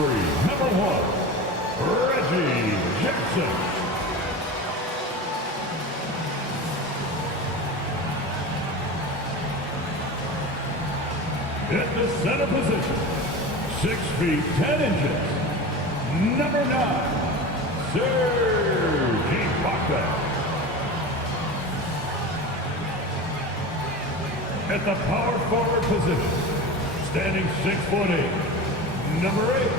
referee, number 1, Reggie Jackson. In the center position, 6 feet 10 inches, number 9, Serge Ibaka. At the power forward position, standing 6'8", number 8,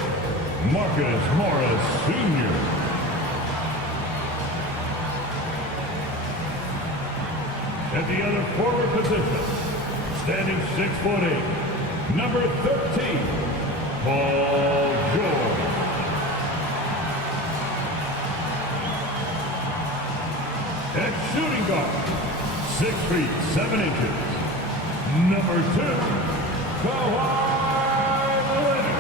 Marcus Morris Sr. At the other forward position, standing 6'8", number 13, Paul George. At shooting guard, 6 feet 7 inches, number 2, Kawhi Leonard.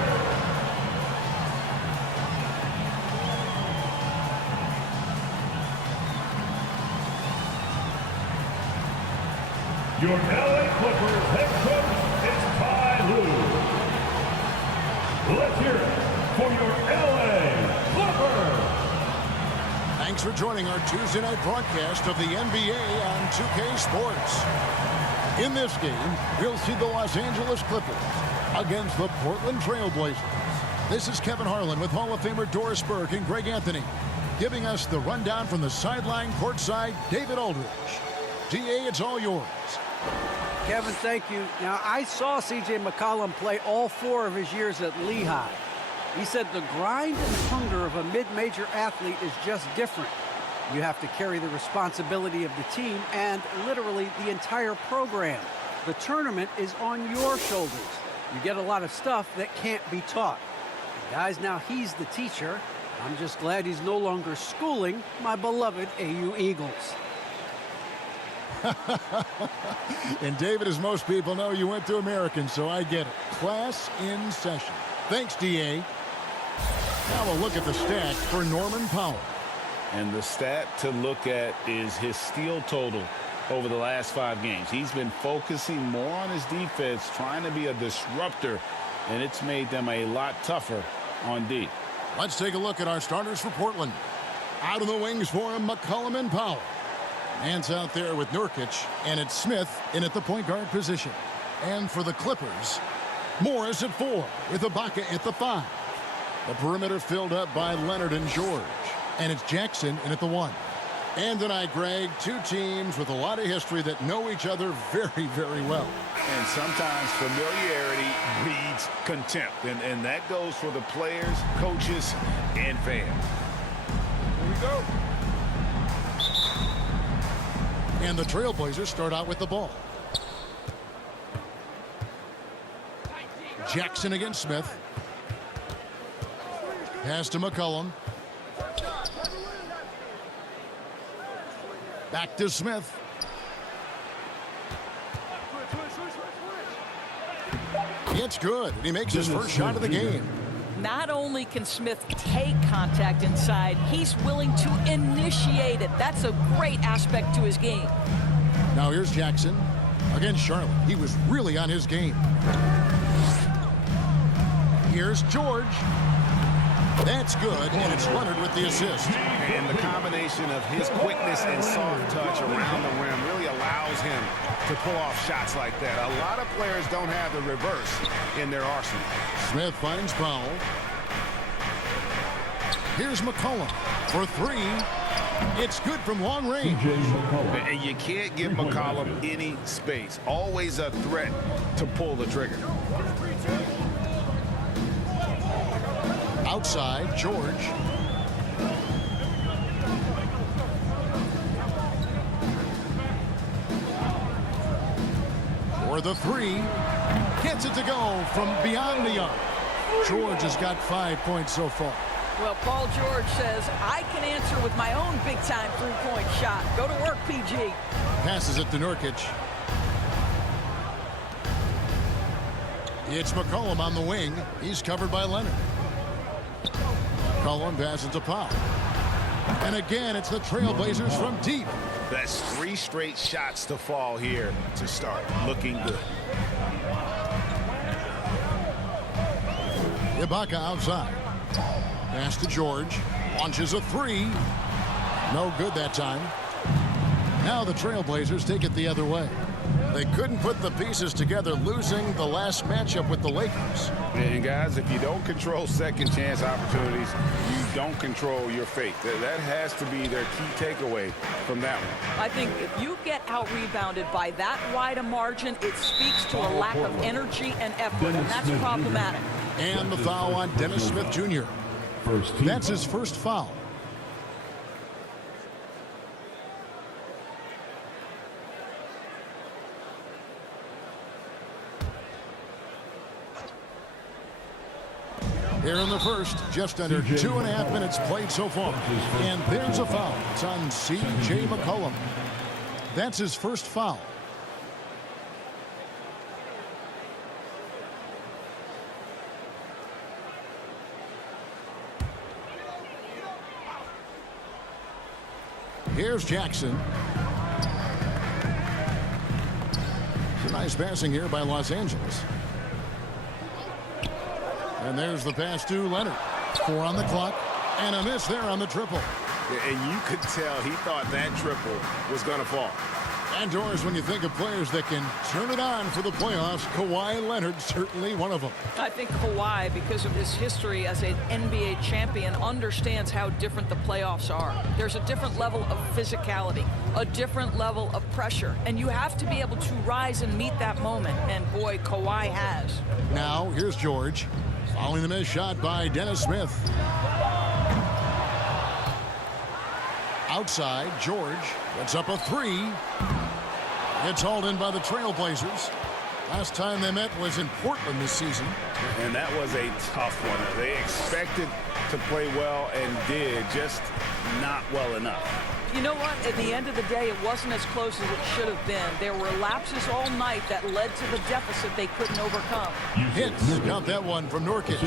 Your LA Clippers head coach is Ty Lue. Let's hear it for your LA Clippers. Thanks for joining our Tuesday night broadcast of the NBA on 2K Sports. In this game, we'll see the Los Angeles Clippers against the Portland Trail Blazers. This is Kevin Harlan with Hall of Famer Doris Burke and Greg Anthony, giving us the rundown from the sideline courtside, David Aldridge. DA, it's all yours. Kevin, thank you. Now, I saw C.J. McCollum play all 4 of his years at Lehigh. He said the grind and hunger of a mid-major athlete is just different. You have to carry the responsibility of the team and literally the entire program. The tournament is on your shoulders. You get a lot of stuff that can't be taught. Guys, now he's the teacher. I'm just glad he's no longer schooling my beloved AU Eagles. And David, as most people know, you went to American, so I get it. Class in session. Thanks, DA. Now a look at the stats for Norman Powell. And the stat to look at is his steal total over the last 5 games. He's been focusing more on his defense, trying to be a disruptor, and it's made them a lot tougher on D. Let's take a look at our starters for Portland. Out of the wings for him, McCollum and Powell. Hands out there with Nurkic, and it's Smith in at the point guard position. And for the Clippers, Morris at 4 with Ibaka at the 5. The perimeter filled up by Leonard and George. And it's Jackson in at the 1. And tonight, Greg, 2 teams with a lot of history that know each other very, very well. And sometimes familiarity breeds contempt. And that goes for the players, coaches, and fans. Here we go. And the Trailblazers start out with the ball. Jackson against Smith. Pass to McCollum. Back to Smith. It's good. And he makes his first shot of the game. Not only can Smith take contact inside, he's willing to initiate it. That's a great aspect to his game. Now here's Jackson against Charlotte. He was really on his game. Here's George. That's good, and it's Leonard with the assist. And the combination of his quickness and soft touch around the rim really allows him to pull off shots like that. A lot of players don't have the reverse in their arsenal. Smith finds Powell. Here's McCollum for 3. It's good from long range. And you can't give McCollum any space. Always a threat to pull the trigger. Outside, George. For the 3. Gets it to go from beyond the arc. George has got 5 points so far. Well, Paul George says, I can answer with my own big-time three-point shot. Go to work, PG. Passes it to Nurkic. It's McCollum on the wing. He's covered by Leonard. McCollum passes to Powell. And again, it's the Trailblazers from deep. That's 3 straight shots to fall here to start. Looking good. Ibaka outside. Pass to George. Launches a three. No good that time. Now the Trailblazers take it the other way. They couldn't put the pieces together, losing the last matchup with the Lakers. And guys, if you don't control second chance opportunities, you don't control your fate. That has to be their key takeaway from that one. I think if you get out-rebounded by that wide a margin, it speaks to a lack of energy and effort, and that's problematic. And the foul on Dennis Smith Jr. That's his first foul. Here in the first, just under 2.5 minutes played so far. And there's a foul. It's on C.J. McCollum. That's his first foul. Here's Jackson. Some nice passing here by Los Angeles. And there's the pass to Leonard. 4 on the clock. And a miss there on the triple. And you could tell he thought that triple was going to fall. And Doris, when you think of players that can turn it on for the playoffs, Kawhi Leonard certainly one of them. I think Kawhi, because of his history as an NBA champion, understands how different the playoffs are. There's a different level of physicality, a different level of pressure, and you have to be able to rise and meet that moment, and boy, Kawhi has. Now, here's George. Following the missed shot by Dennis Smith. Outside, George gets up a three. It's hauled in by the Trailblazers. Last time they met was in Portland this season. And that was a tough one. They expected to play well and did, just not well enough. You know what? At the end of the day, it wasn't as close as it should have been. There were lapses all night that led to the deficit they couldn't overcome. Hits. Count that one from Nurkic.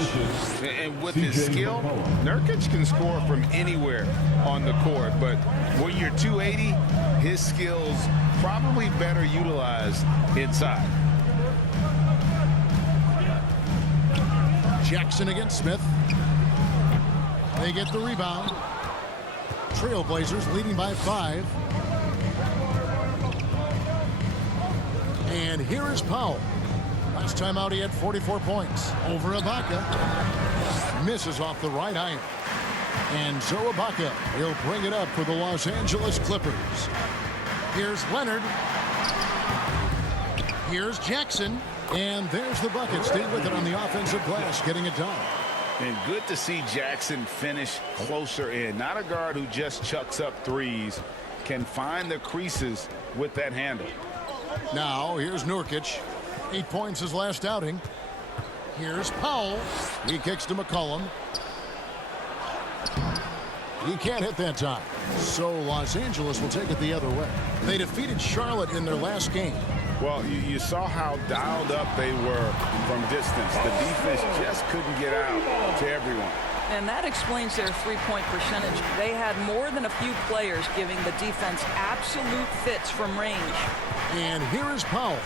And with his skill, Nurkic can score from anywhere on the court. But when you're 280, his skills probably better utilized inside. Jackson against Smith. They get the rebound. Trailblazers leading by 5. And here is Powell. Last time out he had 44 points. Over Ibaka. Misses off the right iron. And so Ibaka will bring it up for the Los Angeles Clippers. Here's Leonard. Here's Jackson. And there's the bucket. Stay with it on the offensive glass, getting it done. And good to see Jackson finish closer in. Not a guard who just chucks up threes. Can find the creases with that handle. Now, here's Nurkic. 8 points his last outing. Here's Powell. He kicks to McCollum. He can't hit that time. So Los Angeles will take it the other way. They defeated Charlotte in their last game. Well, you saw how dialed up they were from distance. The defense just couldn't get out to everyone. And that explains their three-point percentage. They had more than a few players giving the defense absolute fits from range. And here is Powell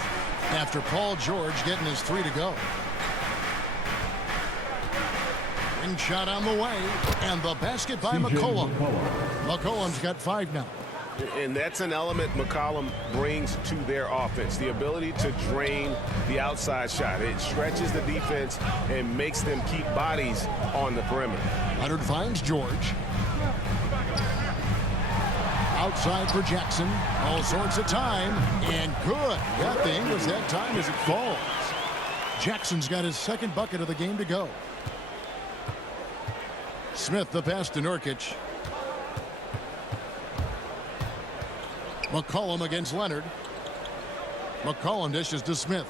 after Paul George getting his 3 to go. Ring shot on the way, and the basket by McCollum. McCollum's got 5 now. And that's an element McCollum brings to their offense, the ability to drain the outside shot. It stretches the defense and makes them keep bodies on the perimeter. Leonard finds George. Outside for Jackson. All sorts of time. And good. Got the English that time as it falls. Jackson's got his second bucket of the game to go. Smith the pass to Nurkic. McCollum against Leonard. McCollum dishes to Smith.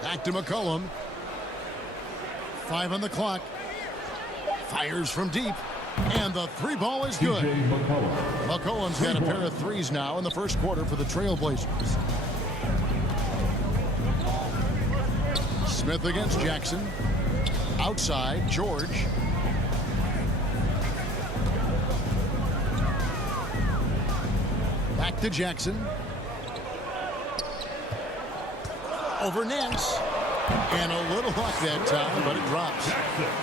Back to McCollum. 5 on the clock. Fires from deep. And the 3 ball is good. McCollum's got a pair of 3s now in the first quarter for the Trailblazers. Smith against Jackson. Outside, George. Back to Jackson. Over Nance. And a little luck that time, but it drops.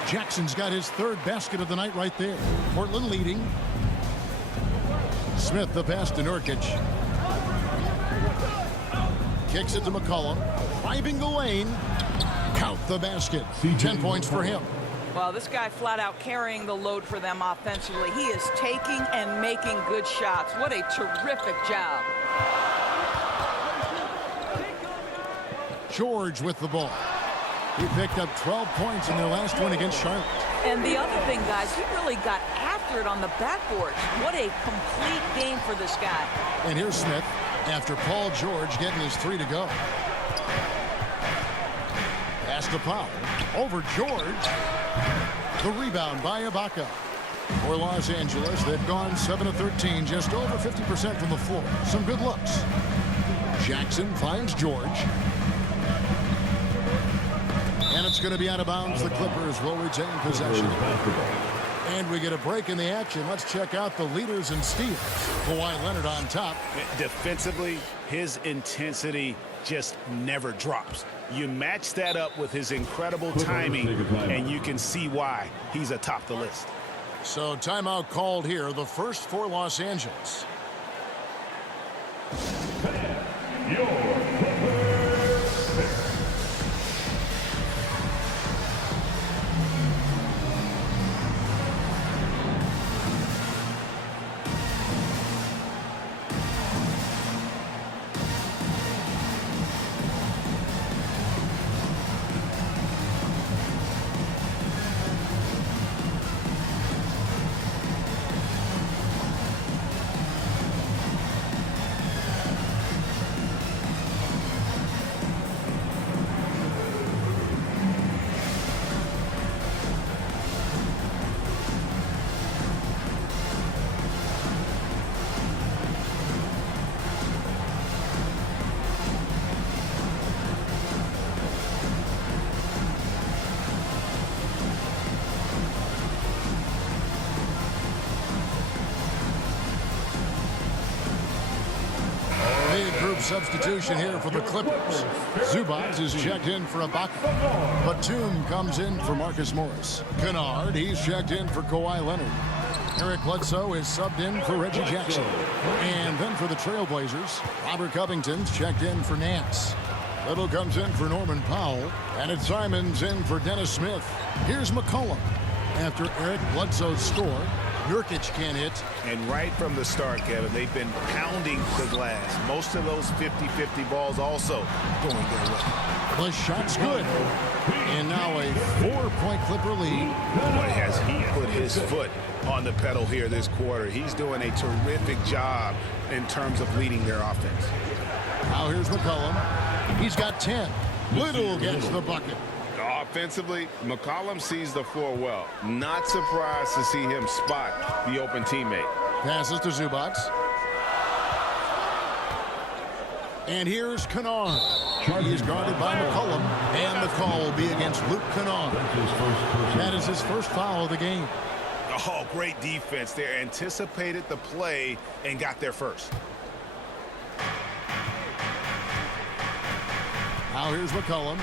Jackson's got his third basket of the night right there. Portland leading. Smith the pass to Nurkic. Kicks it to McCollum. Driving the lane. Count the basket. 10 points for him. Well, this guy flat out carrying the load for them offensively. He is taking and making good shots. What a terrific job. George with the ball. He picked up 12 points in their last win against Charlotte. And the other thing, guys, he really got after it on the backboard. What a complete game for this guy. And here's Smith after Paul George getting his 3 to go. Pass to Powell. Over George. The rebound by Ibaka. For Los Angeles, they've gone 7 of 13, just over 50% from the floor. Some good looks. Jackson finds George. And it's going to be out of bounds. The Clippers will retain possession. And we get a break in the action. Let's check out the leaders in steals. Kawhi Leonard on top. Defensively, his intensity just never drops. You match that up with his incredible timing, and you can see why he's atop the list. So timeout called here, the first for Los Angeles. Substitution here for the Clippers. Zubac is checked in for Ibaka. Batum comes in for Marcus Morris. Kennard, he's checked in for Kawhi Leonard. Eric Bledsoe is subbed in for Reggie Jackson. And then for the Trailblazers, Robert Covington's checked in for Nance. Little comes in for Norman Powell. And it's Simons in for Dennis Smith. Here's McCollum. After Eric Bledsoe's score, Nurkic can't hit. And right from the start, Kevin, they've been pounding the glass. Most of those 50-50 balls also going their way. The shot's good. And now a 4-point Clipper lead. Boy, has he put his foot on the pedal here this quarter. He's doing a terrific job in terms of leading their offense. Now here's McCollum. He's got 10. Little gets the bucket. Offensively, McCollum sees the floor well. Not surprised to see him spot the open teammate. Passes to Zubac. And here's Kennard. He's guarded by McCollum. And the call will be against Luke Kennard. That is his first foul of the game. Oh, great defense there. Anticipated the play and got there first. Now here's McCollum.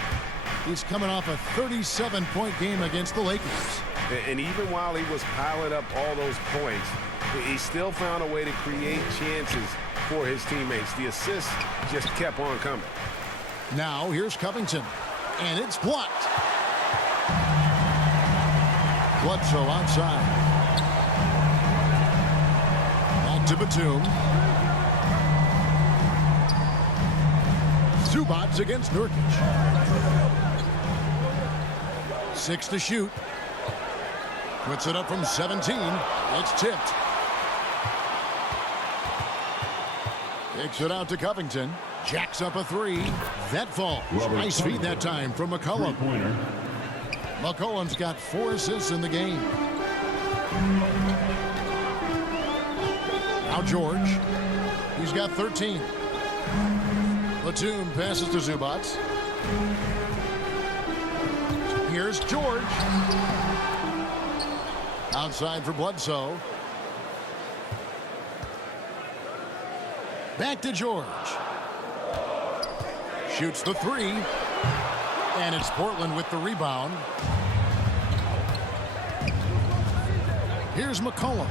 He's coming off a 37-point game against the Lakers. And even while he was piling up all those points, he still found a way to create chances for his teammates. The assists just kept on coming. Now here's Covington. And it's blocked. Bledsoe outside. Back to Batum. Zubac against Nurkic. 6 to shoot. Puts it up from 17. It's tipped. Takes it out to Covington. Jacks up a 3. That falls. Nice feed that time from McCollum. McCollum's got 4 assists in the game. Now George. He's got 13. Batum passes to Zubac. Here's George. Outside for Bledsoe. Back to George. Shoots the 3. And it's Portland with the rebound. Here's McCollum.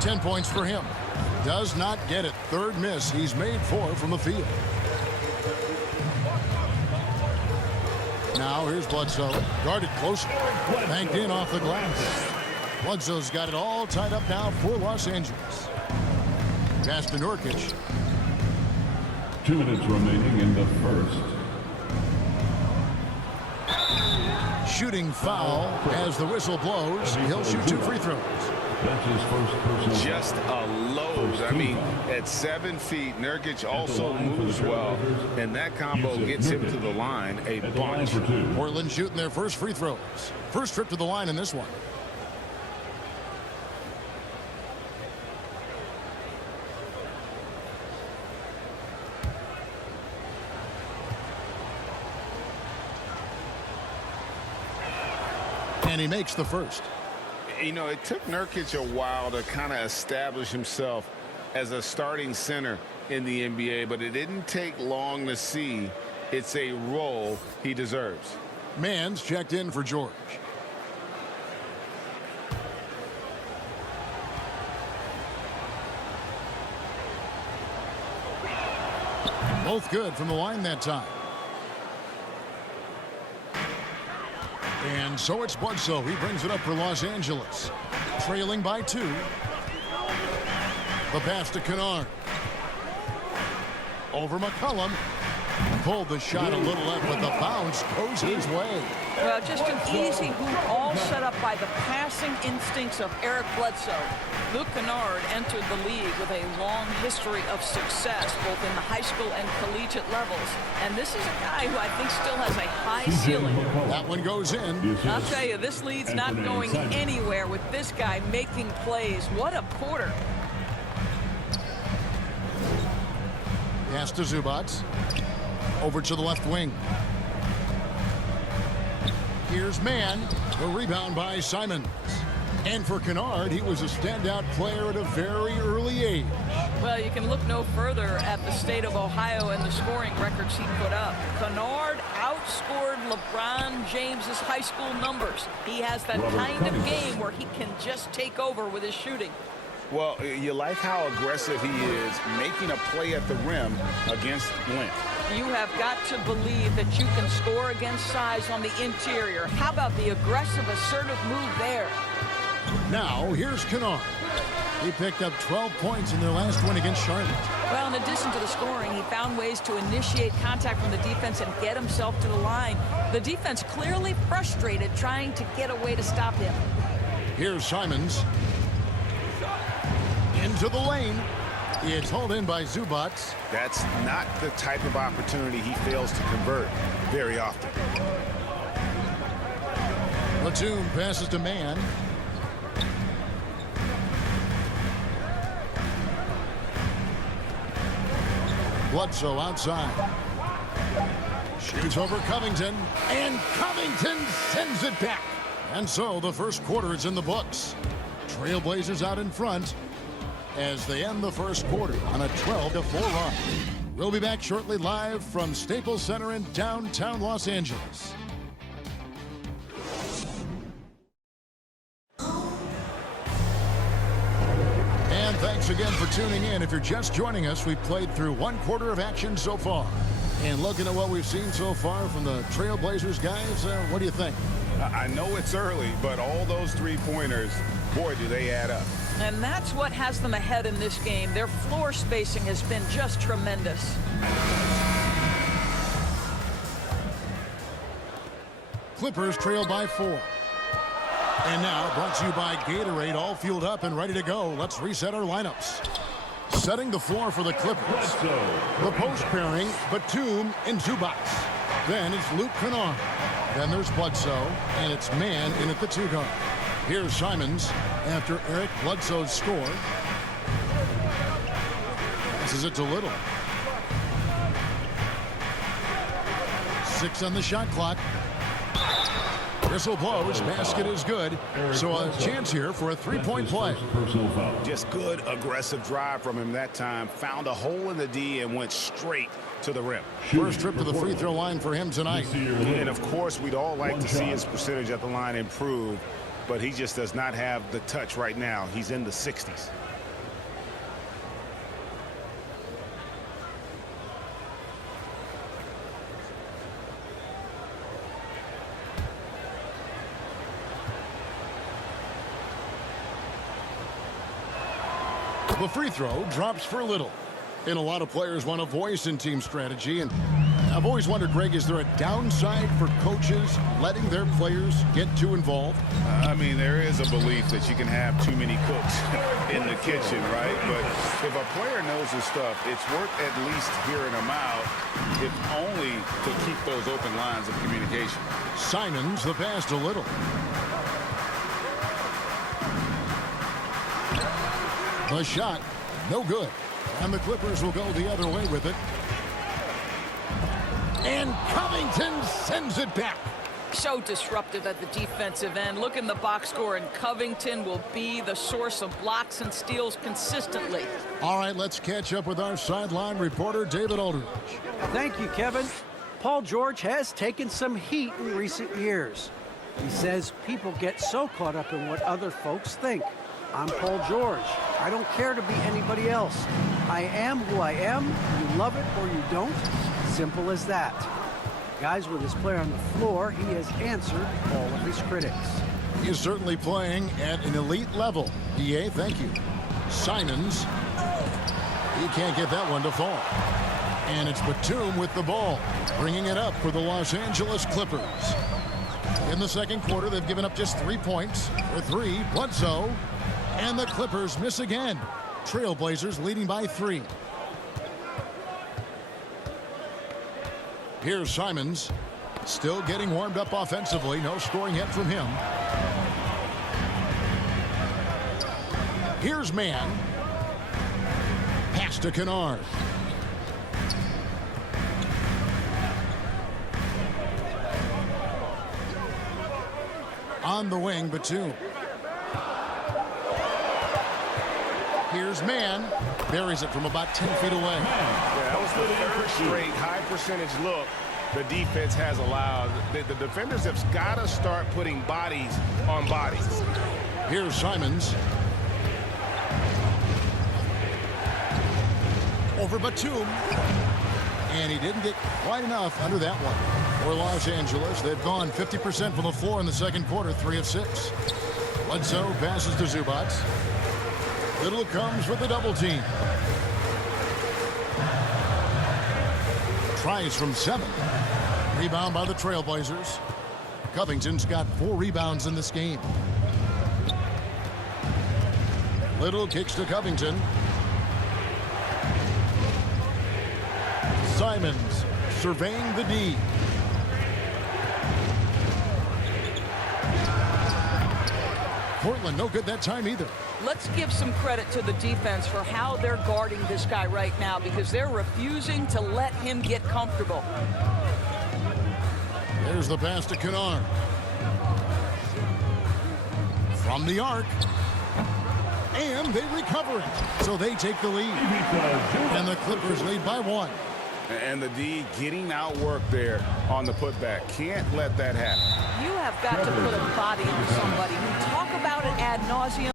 10 points for him. Does not get it. Third miss. He's made 4 from the field. Now here's Bledsoe. Guarded close. Banked in off the glass. Bledsoe's got it all tied up now for Los Angeles. Pass to Nurkic. 2 minutes remaining in the first. Shooting foul as the whistle blows. He'll shoot 2 free throws. That's his first personal. Just a load. I mean, at 7 feet, Nurkic also moves well, and that combo gets him to the line a bunch. Portland shooting their first free throws. First trip to the line in this one. And he makes the first. You know, it took Nurkic a while to kind of establish himself as a starting center in the NBA, but it didn't take long to see it's a role he deserves. Mann's checked in for George. Both good from the line that time. And so it's Bledsoe. He brings it up for Los Angeles. Trailing by 2. The pass to Kennard. Over McCollum. Pulled the shot a little left, but the bounce goes his way. Well, just an easy hoop, all set up by the passing instincts of Eric Bledsoe. Luke Kennard entered the league with a long history of success, both in the high school and collegiate levels. And this is a guy who I think still has a high ceiling. That one goes in. I'll tell you, this lead's not going anywhere with this guy making plays. What a quarter. Pass to Zubac. Over to the left wing. Here's Mann. The rebound by Simons. And for Kennard, he was a standout player at a very early age. Well, you can look no further at the state of Ohio and the scoring records he put up. Kennard outscored LeBron James's high school numbers. He has that kind of game where he can just take over with his shooting. Well, you like how aggressive he is, making a play at the rim against length. You have got to believe that you can score against size on the interior. How about the aggressive, assertive move there? Now, here's Kennard. He picked up 12 points in their last win against Charlotte. Well, in addition to the scoring, he found ways to initiate contact from the defense and get himself to the line. The defense clearly frustrated trying to get a way to stop him. Here's Simons. Into the lane. It's hauled in by Zubac. That's not the type of opportunity he fails to convert very often. Batum passes to Mann. Bledsoe outside. Shoots over Covington. And Covington sends it back. And so the first quarter is in the books. Trailblazers out in front as they end the first quarter on a 12-4 run. We'll be back shortly live from Staples Center in downtown Los Angeles. And thanks again for tuning in. If you're just joining us, we've played through one quarter of action so far. And looking at what we've seen so far from the Trailblazers guys, what do you think? I know it's early, but all those three-pointers, boy, do they add up. And that's what has them ahead in this game. Their floor spacing has been just tremendous. Clippers trail by 4. And now brought to you by Gatorade, all fueled up and ready to go. Let's reset our lineups. Setting the floor for the Clippers. The post pairing, Batum and Zubac. Then it's Luke Kennard. Then there's Bledsoe, and it's Mann in at the 2 guard. Here's Simons after Eric Bledsoe's score. Passes it to Little. 6 on the shot clock. Whistle blows. Basket is good. So a chance here for a three-point play. Personal foul. Just good, aggressive drive from him that time. Found a hole in the D and went straight to the rim. First trip to the free throw line for him tonight. And, of course, we'd all like to see his percentage at the line improve, but he just does not have the touch right now. He's in the 60s. The free throw drops for little. And a lot of players want a voice in team strategy. And I've always wondered, Greg, is there a downside for coaches letting their players get too involved? I mean, there is a belief that you can have too many cooks in the kitchen, right? But if a player knows his stuff, it's worth at least hearing him out, if only to keep those open lines of communication. Simons the pass to Little. The shot, no good. And the Clippers will go the other way with it. And Covington sends it back. So disruptive at the defensive end. Look in the box score, and Covington will be the source of blocks and steals consistently. All right, let's catch up with our sideline reporter, David Aldridge. Thank you, Kevin. Paul George has taken some heat in recent years. He says people get so caught up in what other folks think. I'm Paul George. I don't care to be anybody else. I am who I am. You love it or you don't. Simple as that. Guys, with his play on the floor, he has answered all of his critics. He is certainly playing at an elite level. EA, thank you. Simons. He can't get that one to fall. And it's Batum with the ball, bringing it up for the Los Angeles Clippers. In the second quarter, they've given up just 3 points. For 3, Bledsoe. And the Clippers miss again. Trailblazers leading by 3. Here's Simons. Still getting warmed up offensively. No scoring yet from him. Here's Mann. Pass to Kennard. On the wing, Batum. Here's Mann. Buries it from about 10 feet away. Yeah, that was the third straight high percentage look the defense has allowed. The defenders have got to start putting bodies on bodies. Here's Simons. Over Batum. And he didn't get quite enough under that one. For Los Angeles, they've gone 50% from the floor in the second quarter, 3 of 6. Bledsoe passes to Zubac. Little comes with the double team. Tries from 7. Rebound by the Trailblazers. Covington's got 4 rebounds in this game. Little kicks to Covington. Simons surveying the D. Portland no good that time either. Let's give some credit to the defense for how they're guarding this guy right now, because they're refusing to let him get comfortable. There's the pass to Kennard. From the arc. And they recover it. So they take the lead. And the Clippers lead by 1. And the D getting outworked there on the putback. Can't let that happen. You have got to put a body on somebody. We talk about it ad nauseum.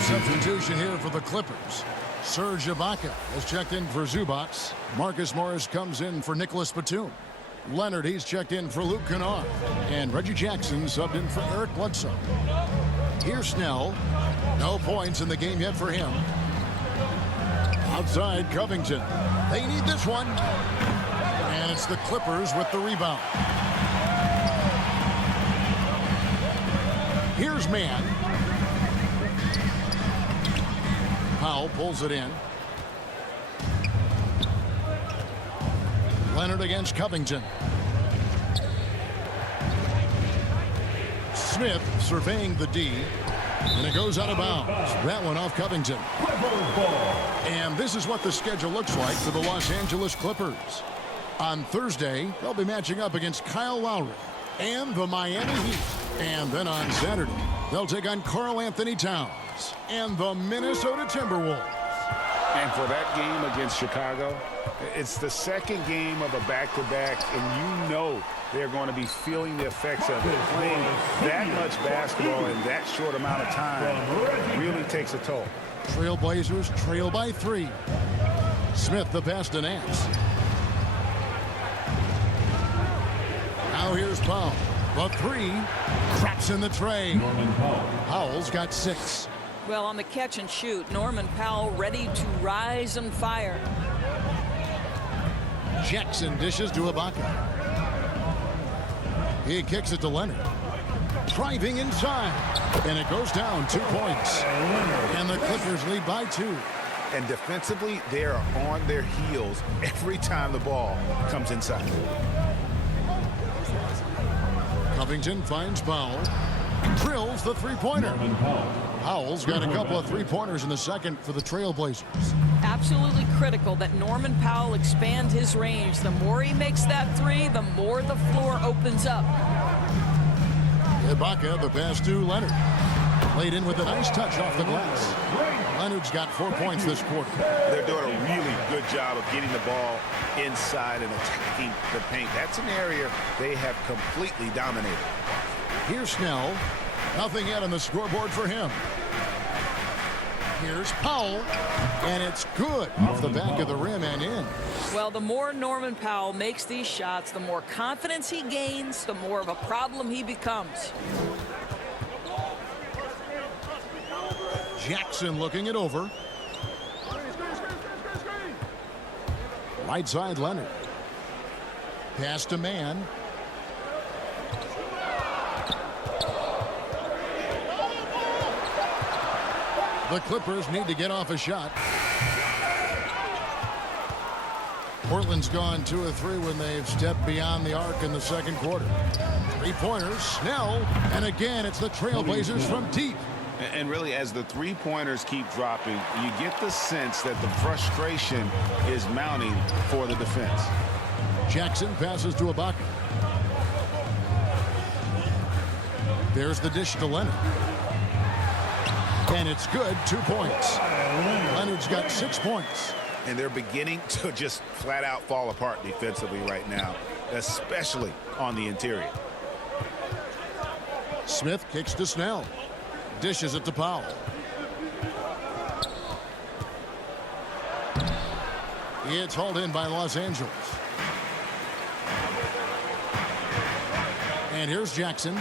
Substitution here for the Clippers. Serge Ibaka has checked in for Zubats. Marcus Morris comes in for Nicholas Batum. Leonard, he's checked in for Luke Kennard. And Reggie Jackson subbed in for Eric Bledsoe. Here's Snell. No points in the game yet for him. Outside, Covington. They need this one. And it's the Clippers with the rebound. Here's Mann. Powell pulls it in. Leonard against Covington. Smith surveying the D. And it goes out of bounds. That one off Covington. And this is what the schedule looks like for the Los Angeles Clippers. On Thursday, they'll be matching up against Kyle Lowry and the Miami Heat. And then on Saturday, they'll take on Karl Anthony Towns and the Minnesota Timberwolves. And for that game against Chicago, it's the second game of a back-to-back, and you know they're going to be feeling the effects of it. Playing that much basketball in that short amount of time really takes a toll. Trailblazers trail by 3. Smith the pass to Nance. Now here's Powell. The 3 traps in the tray. Norman Powell. Powell's got 6. Well, on the catch and shoot, Norman Powell ready to rise and fire. Jackson dishes to Ibaka. He kicks it to Leonard. Driving inside. And it goes down 2 points. And the Clippers lead by 2. And defensively, they are on their heels every time the ball comes inside. Covington finds Powell. Drills the three-pointer. Powell's got a couple of three-pointers in the second for the Trailblazers. Absolutely critical that Norman Powell expand his range. The more he makes that 3, the more the floor opens up. Ibaka, the pass to Leonard. Played in with a nice touch off the glass. Leonard's got 4 points this quarter. They're doing a really good job of getting the ball inside and attacking the paint. That's an area they have completely dominated. Here's Snell. Nothing yet on the scoreboard for him. Here's Powell. And it's good off the back of the rim and in. Well, the more Norman Powell makes these shots, the more confidence he gains, the more of a problem he becomes. Jackson looking it over. Right side Leonard. Pass to Mann. The Clippers need to get off a shot. Portland's gone 2 of 3 when they've stepped beyond the arc in the second quarter. Three-pointers, Snell, and again it's the Trailblazers from deep. And really, as the three-pointers keep dropping, you get the sense that the frustration is mounting for the defense. Jackson passes to Ibaka. There's the dish to Leonard. And it's good, 2 points. Leonard's got 6 points. And they're beginning to just flat out fall apart defensively right now, especially on the interior. Smith kicks to Snell. Dishes it to Powell. It's hauled in by Los Angeles. And here's Jackson.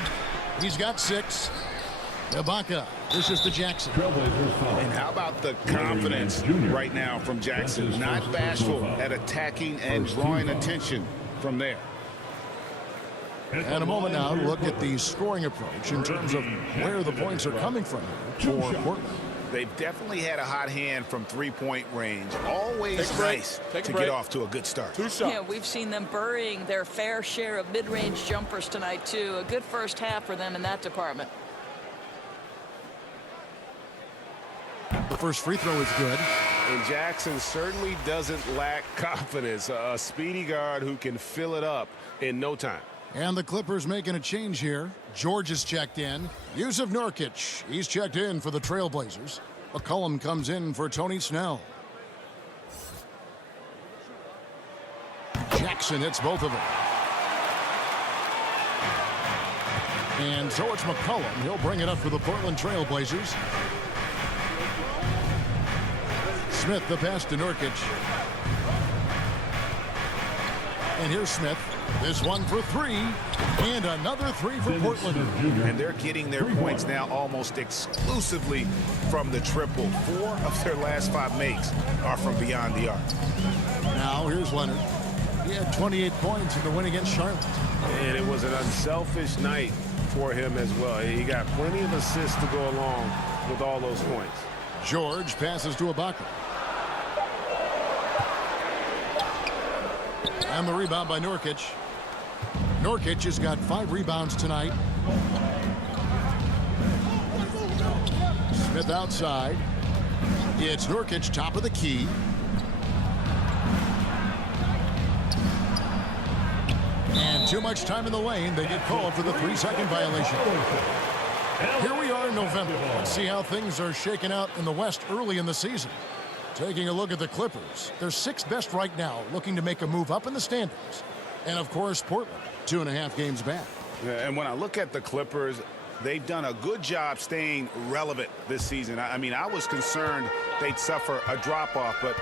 He's got 6. Ibaka. This is to Jackson. And how about the confidence right now from Jackson? Not bashful at attacking and drawing attention from there. And a moment now to look at the scoring approach in terms of where the points are coming from for Portland. They've definitely had a hot hand from three-point range. Always nice to get off to a good start. Yeah, we've seen them burying their fair share of mid-range jumpers tonight, too. A good first half for them in that department. The first free throw is good. And Jackson certainly doesn't lack confidence. A speedy guard who can fill it up in no time. And the Clippers making a change here. George is checked in. Yusuf Nurkic, he's checked in for the Trailblazers. McCollum comes in for Tony Snell. Jackson hits both of them. And so it's McCollum. He'll bring it up for the Portland Trailblazers. Smith, the pass to Nurkic. And here's Smith. This one for three. And another three for Portland. And they're getting their points now almost exclusively from the triple. 4 of their last 5 makes are from beyond the arc. Now here's Leonard. He had 28 points in the win against Charlotte. And it was an unselfish night for him as well. He got plenty of assists to go along with all those points. George passes to Ibaka. And the rebound by Nurkic. Nurkic has got 5 rebounds tonight. Smith outside. It's Nurkic, top of the key. And too much time in the lane. They get called for the 3-second violation. Here we are in November. Let's see how things are shaking out in the West early in the season. Taking a look at the Clippers. They're 6th best right now, looking to make a move up in the standings. And, of course, Portland, 2.5 games back. Yeah, and when I look at the Clippers, they've done a good job staying relevant this season. I mean, I was concerned they'd suffer a drop-off, but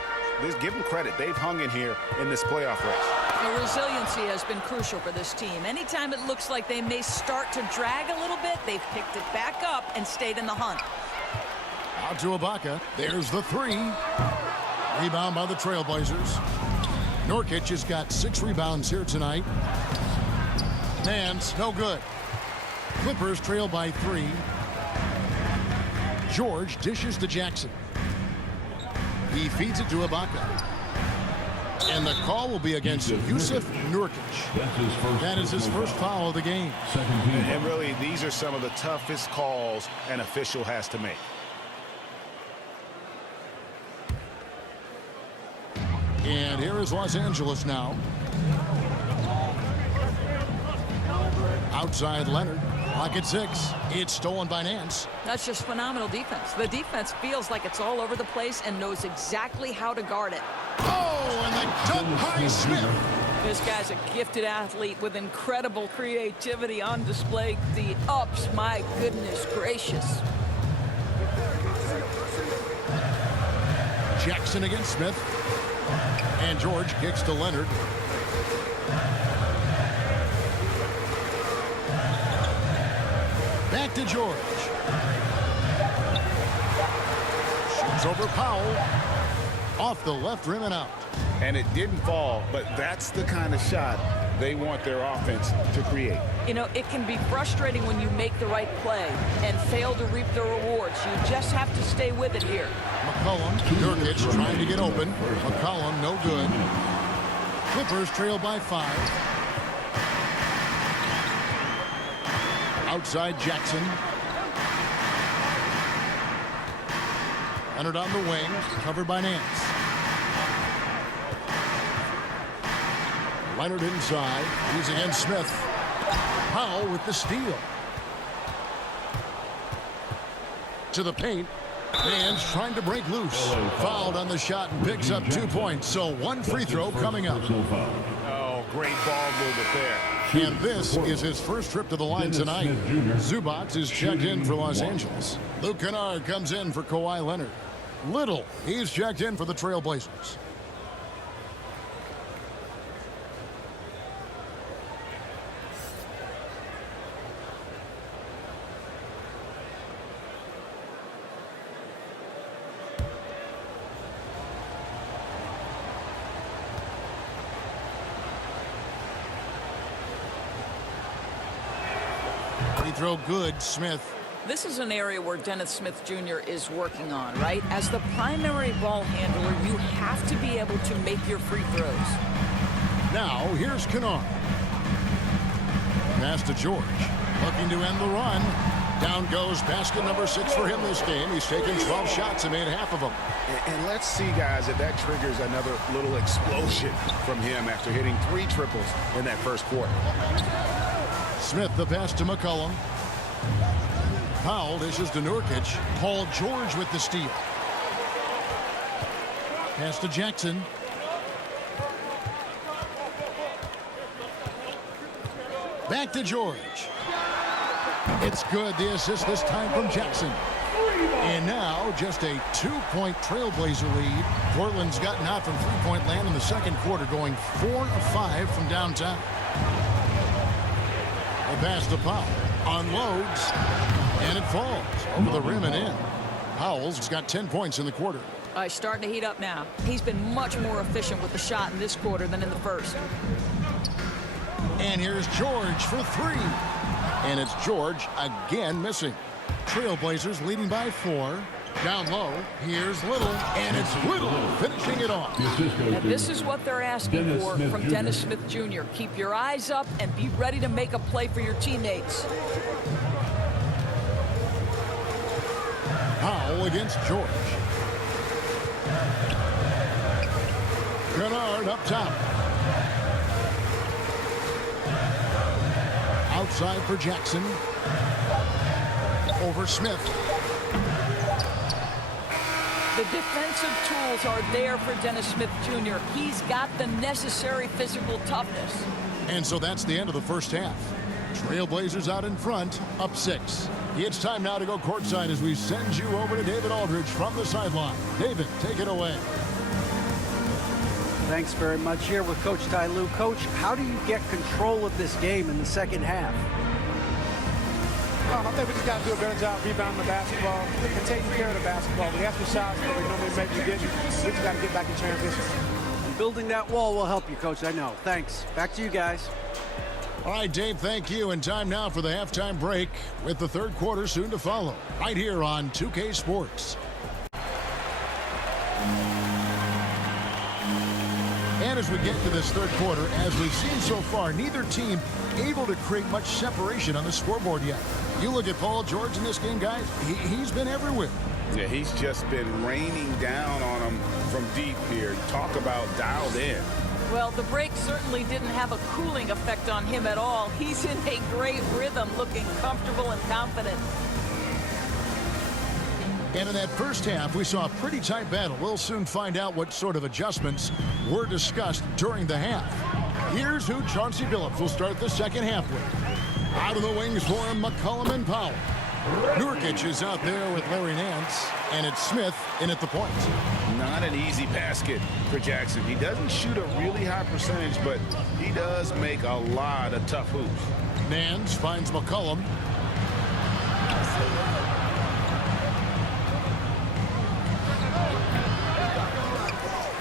give them credit. They've hung in here in this playoff race. The resiliency has been crucial for this team. Anytime it looks like they may start to drag a little bit, they've picked it back up and stayed in the hunt. Out to Ibaka. There's the 3. Rebound by the Trailblazers. Nurkic has got 6 rebounds here tonight. Man's no good. Clippers trail by 3. George dishes to Jackson. He feeds it to Ibaka. And the call will be against Yusuf Nurkic. That is his first foul of the game. And really, these are some of the toughest calls an official has to make. And here is Los Angeles now. Outside Leonard. Pocket 6. It's stolen by Nance. That's just phenomenal defense. The defense feels like it's all over the place and knows exactly how to guard it. Oh, and the dunk by Smith. This guy's a gifted athlete with incredible creativity on display. The ups, my goodness gracious. Jackson against Smith. And George kicks to Leonard. Back to George. Shoots over Powell. Off the left rim and out. And it didn't fall, but that's the kind of shot they want their offense to create. You know, it can be frustrating when you make the right play and fail to reap the rewards. You just have to stay with it here. McCollum, Nurkic trying to get open. McCollum, no good. Clippers trail by 5. Outside Jackson. Leonard on the wing, covered by Nance. Leonard inside. He's against Smith. Powell with the steal. To the paint. Nance trying to break loose. Fouled on the shot and picks up 2 points. So 1 free throw coming up. Oh, great ball movement there. And this is his first trip to the line tonight. Zubac is checked in for Los Angeles. Luke Kennard comes in for Kawhi Leonard. Little, he's checked in for the Trailblazers. Free throw good, Smith. This is an area where Dennis Smith Jr. is working on, right? As the primary ball handler, you have to be able to make your free throws. Now, here's Kennard. Pass to George. Looking to end the run. Down goes basket number 6 for him this game. He's taken 12 shots and made half of them. And let's see, guys, if that triggers another little explosion from him after hitting 3 triples in that first quarter. Smith, the pass to McCollum. Powell dishes to Nurkic. Paul George with the steal. Pass to Jackson. Back to George. It's good. The assist this time from Jackson. And now just a 2-point Trailblazer lead. Portland's gotten out from three-point land in the second quarter, going 4 of 5 from downtown. A pass to Powell. Unloads. And it falls over the rim and in. Powell's got 10 points in the quarter. He's starting to heat up now. He's been much more efficient with the shot in this quarter than in the first. And here's George for three. And it's George again missing. Trailblazers leading by 4. Down low, here's Little, and it's Little finishing it off. And this is what they're asking for from Dennis Smith Jr. Keep your eyes up and be ready to make a play for your teammates. Powell against George. Kennard up top. Outside for Jackson. Over Smith. The defensive tools are there for Dennis Smith Jr. He's got the necessary physical toughness. And so that's the end of the first half. Trailblazers out in front, up 6. It's time now to go courtside as we send you over to David Aldridge from the sideline. David, take it away. Thanks very much. Here with Coach Ty Lue. Coach, how do you get control of this game in the second half? I think we just got to do a better job rebounding the basketball and taking care of the basketball. We have the shots that we normally make, we didn't. We just got to get back in transition. And building that wall will help you, Coach, I know. Thanks. Back to you guys. All right, Dave, thank you. And time now for the halftime break with the third quarter soon to follow. Right here on 2K Sports. And as we get to this third quarter, as we've seen so far, neither team able to create much separation on the scoreboard yet. You look at Paul George in this game, guys, he's been everywhere. Yeah, he's just been raining down on them from deep here. Talk about dialed in. Well, the break certainly didn't have a cooling effect on him at all. He's in a great rhythm, looking comfortable and confident. And in that first half, we saw a pretty tight battle. We'll soon find out what sort of adjustments were discussed during the half. Here's who Chauncey Billups will start the second half with. Out of the wings for him, McCollum and Powell. Nurkic is out there with Larry Nance, and it's Smith in at the point. Not an easy basket for Jackson. He doesn't shoot a really high percentage, but he does make a lot of tough hoops. Nance finds McCollum.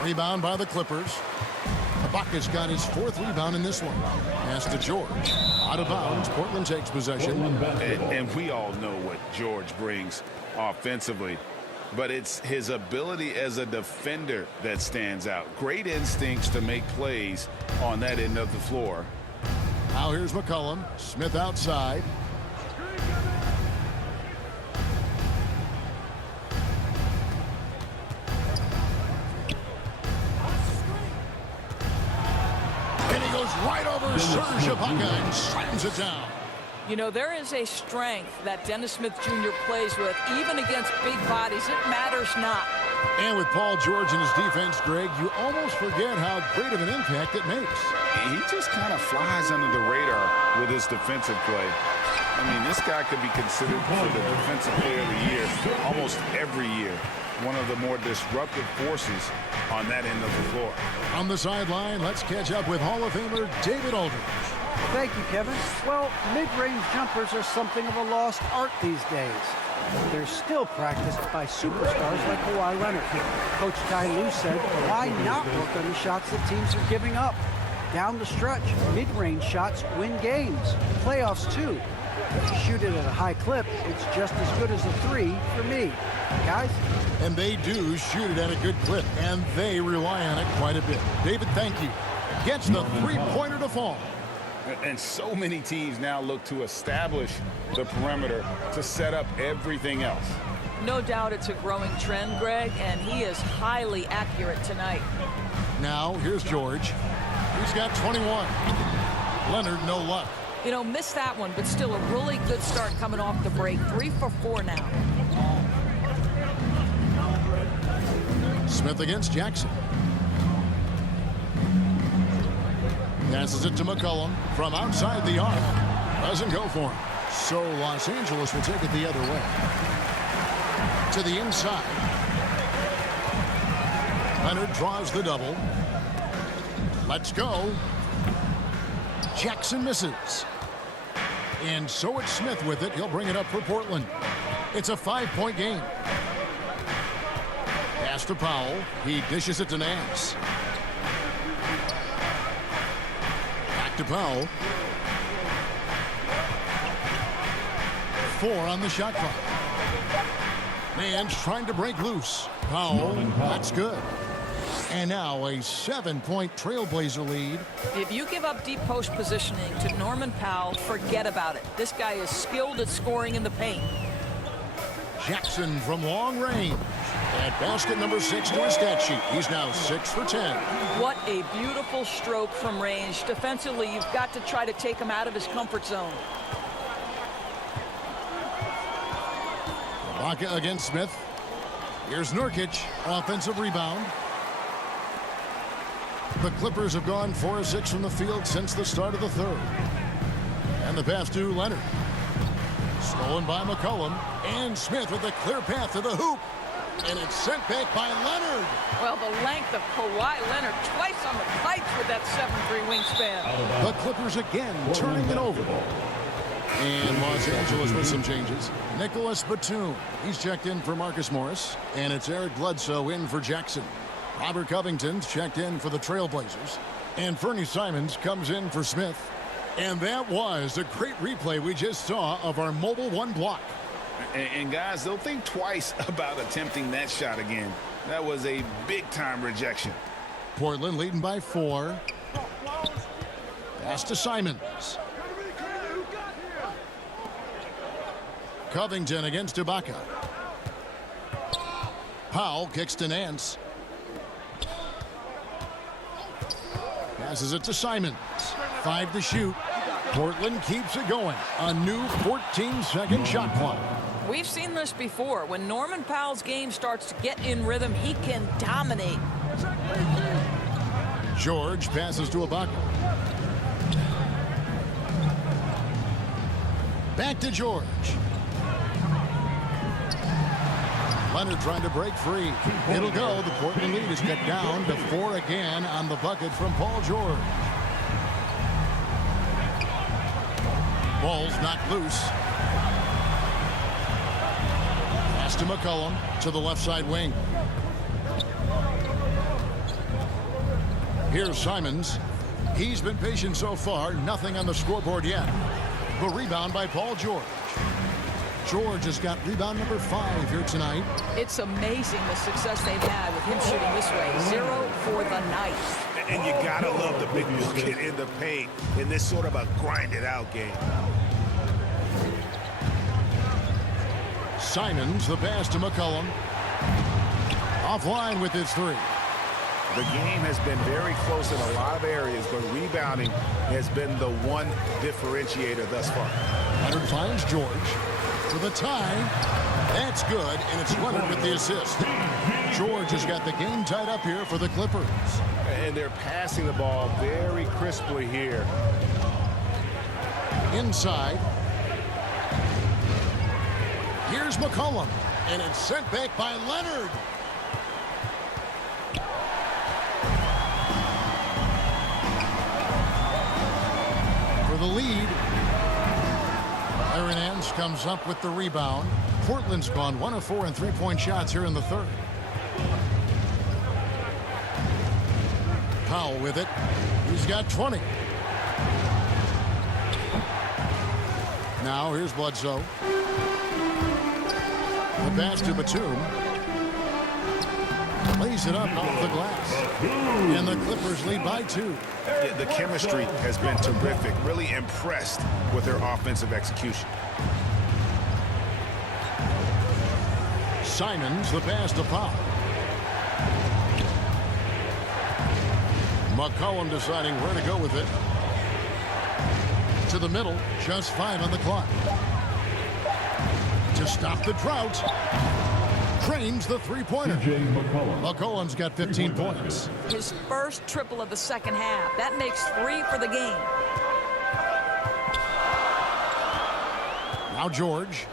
Rebound by the Clippers. Ibaka's got his 4th rebound in this one. Pass to George. Out of bounds. Portland takes possession. And we all know what George brings offensively, but it's his ability as a defender that stands out. Great instincts to make plays on that end of the floor. Now here's McCollum. Smith outside. Right over Serge Ibaka and slams it down. You know, there is a strength that Dennis Smith Jr. plays with, even against big bodies. It matters not. And with Paul George in his defense, Greg, you almost forget how great of an impact it makes. He just kind of flies under the radar with his defensive play. I mean, this guy could be considered for the defensive player of the year almost every year. One of the more disruptive forces on that end of the floor. On the sideline, let's catch up with Hall of Famer David Aldridge. Thank you, Kevin. Well, mid-range jumpers are something of a lost art these days. They're still practiced by superstars like Kawhi Leonard. Coach Ty Lue said, why not work on the shots that teams are giving up? Down the stretch, mid-range shots win games. Playoffs, too. If you shoot it at a high clip, it's just as good as a 3 for me. Guys? And they do shoot it at a good clip, and they rely on it quite a bit. David, thank you. Gets the three-pointer to fall. And so many teams now look to establish the perimeter to set up everything else. No doubt it's a growing trend, Greg, and he is highly accurate tonight. Now, here's George. He's got 21. Leonard, no luck. You know, missed that one, but still a really good start coming off the break. 3 for 4 now. Smith against Jackson. Passes it to McCollum from outside the arc. Doesn't go for him. So Los Angeles will take it the other way. To the inside. Leonard draws the double. Let's go. Jackson misses. And so it's Smith with it. He'll bring it up for Portland. It's a 5-point game. Pass to Powell. He dishes it to Nance. Back to Powell. 4 on the shot clock. Nance trying to break loose. Powell, that's good. And now a 7-point Trailblazer lead. If you give up deep post positioning to Norman Powell, forget about it. This guy is skilled at scoring in the paint. Jackson from long range. At basket number 6 to his stat sheet. He's now 6 for 10. What a beautiful stroke from range. Defensively, you've got to try to take him out of his comfort zone. Ibaka against Smith. Here's Nurkic. Offensive rebound. The Clippers have gone 4 of 6 from the field since the start of the third. And the pass to Leonard. Stolen by McCollum. And Smith with a clear path to the hoop. And it's sent back by Leonard. Well, the length of Kawhi Leonard twice on the pipes with that 7'3" wingspan. The Clippers again turning it over. And Los Angeles with some changes. Nicholas Batum. He's checked in for Marcus Morris. And it's Eric Bledsoe in for Jackson. Robert Covington's checked in for the Trailblazers. And Fernie Simons comes in for Smith. And that was a great replay we just saw of our Mobile One block. And guys, they'll think twice about attempting that shot again. That was a big-time rejection. Portland leading by 4. Pass to Simons. Covington against Ibaka. Powell kicks to Nance. Passes it to Simons. 5 to shoot. Portland keeps it going. A new 14-second shot clock. We've seen this before. When Norman Powell's game starts to get in rhythm, he can dominate. George passes to Ibaka. Back to George. Leonard trying to break free. It'll go. The Portland lead is cut down to 4 again on the bucket from Paul George. Ball's knocked loose. Pass to McCollum to the left side wing. Here's Simons. He's been patient so far. Nothing on the scoreboard yet. The rebound by Paul George. George has got rebound number 5 here tonight. It's amazing the success they've had with him shooting this way. 0 for the night. And you gotta love the big bucket in the paint in this sort of a grinded-out game. Simons, the pass to McCollum. Offline with his 3. The game has been very close in a lot of areas, but rebounding has been the one differentiator thus far. Leonard finds George for the tie. That's good, and it's Leonard with the assist. George has got the game tied up here for the Clippers. And they're passing the ball very crisply here. Inside. Here's McCollum, and it's sent back by Leonard. For the lead. Aaron Nance comes up with the rebound. Portland's gone 1 of 4 in 3-point shots here in the third. Powell with it. He's got 20. Now here's Bledsoe. The pass to Batum. Lays it up off the glass. And the Clippers lead by 2. Yeah, the chemistry has been terrific. Really impressed with their offensive execution. Simons, the pass to Powell. McCollum deciding where to go with it. To the middle, just 5 on the clock. To stop the drought. Trains the 3-pointer. McCollum's got 15 points. His first triple of the second half. That makes 3 for the game. Now George.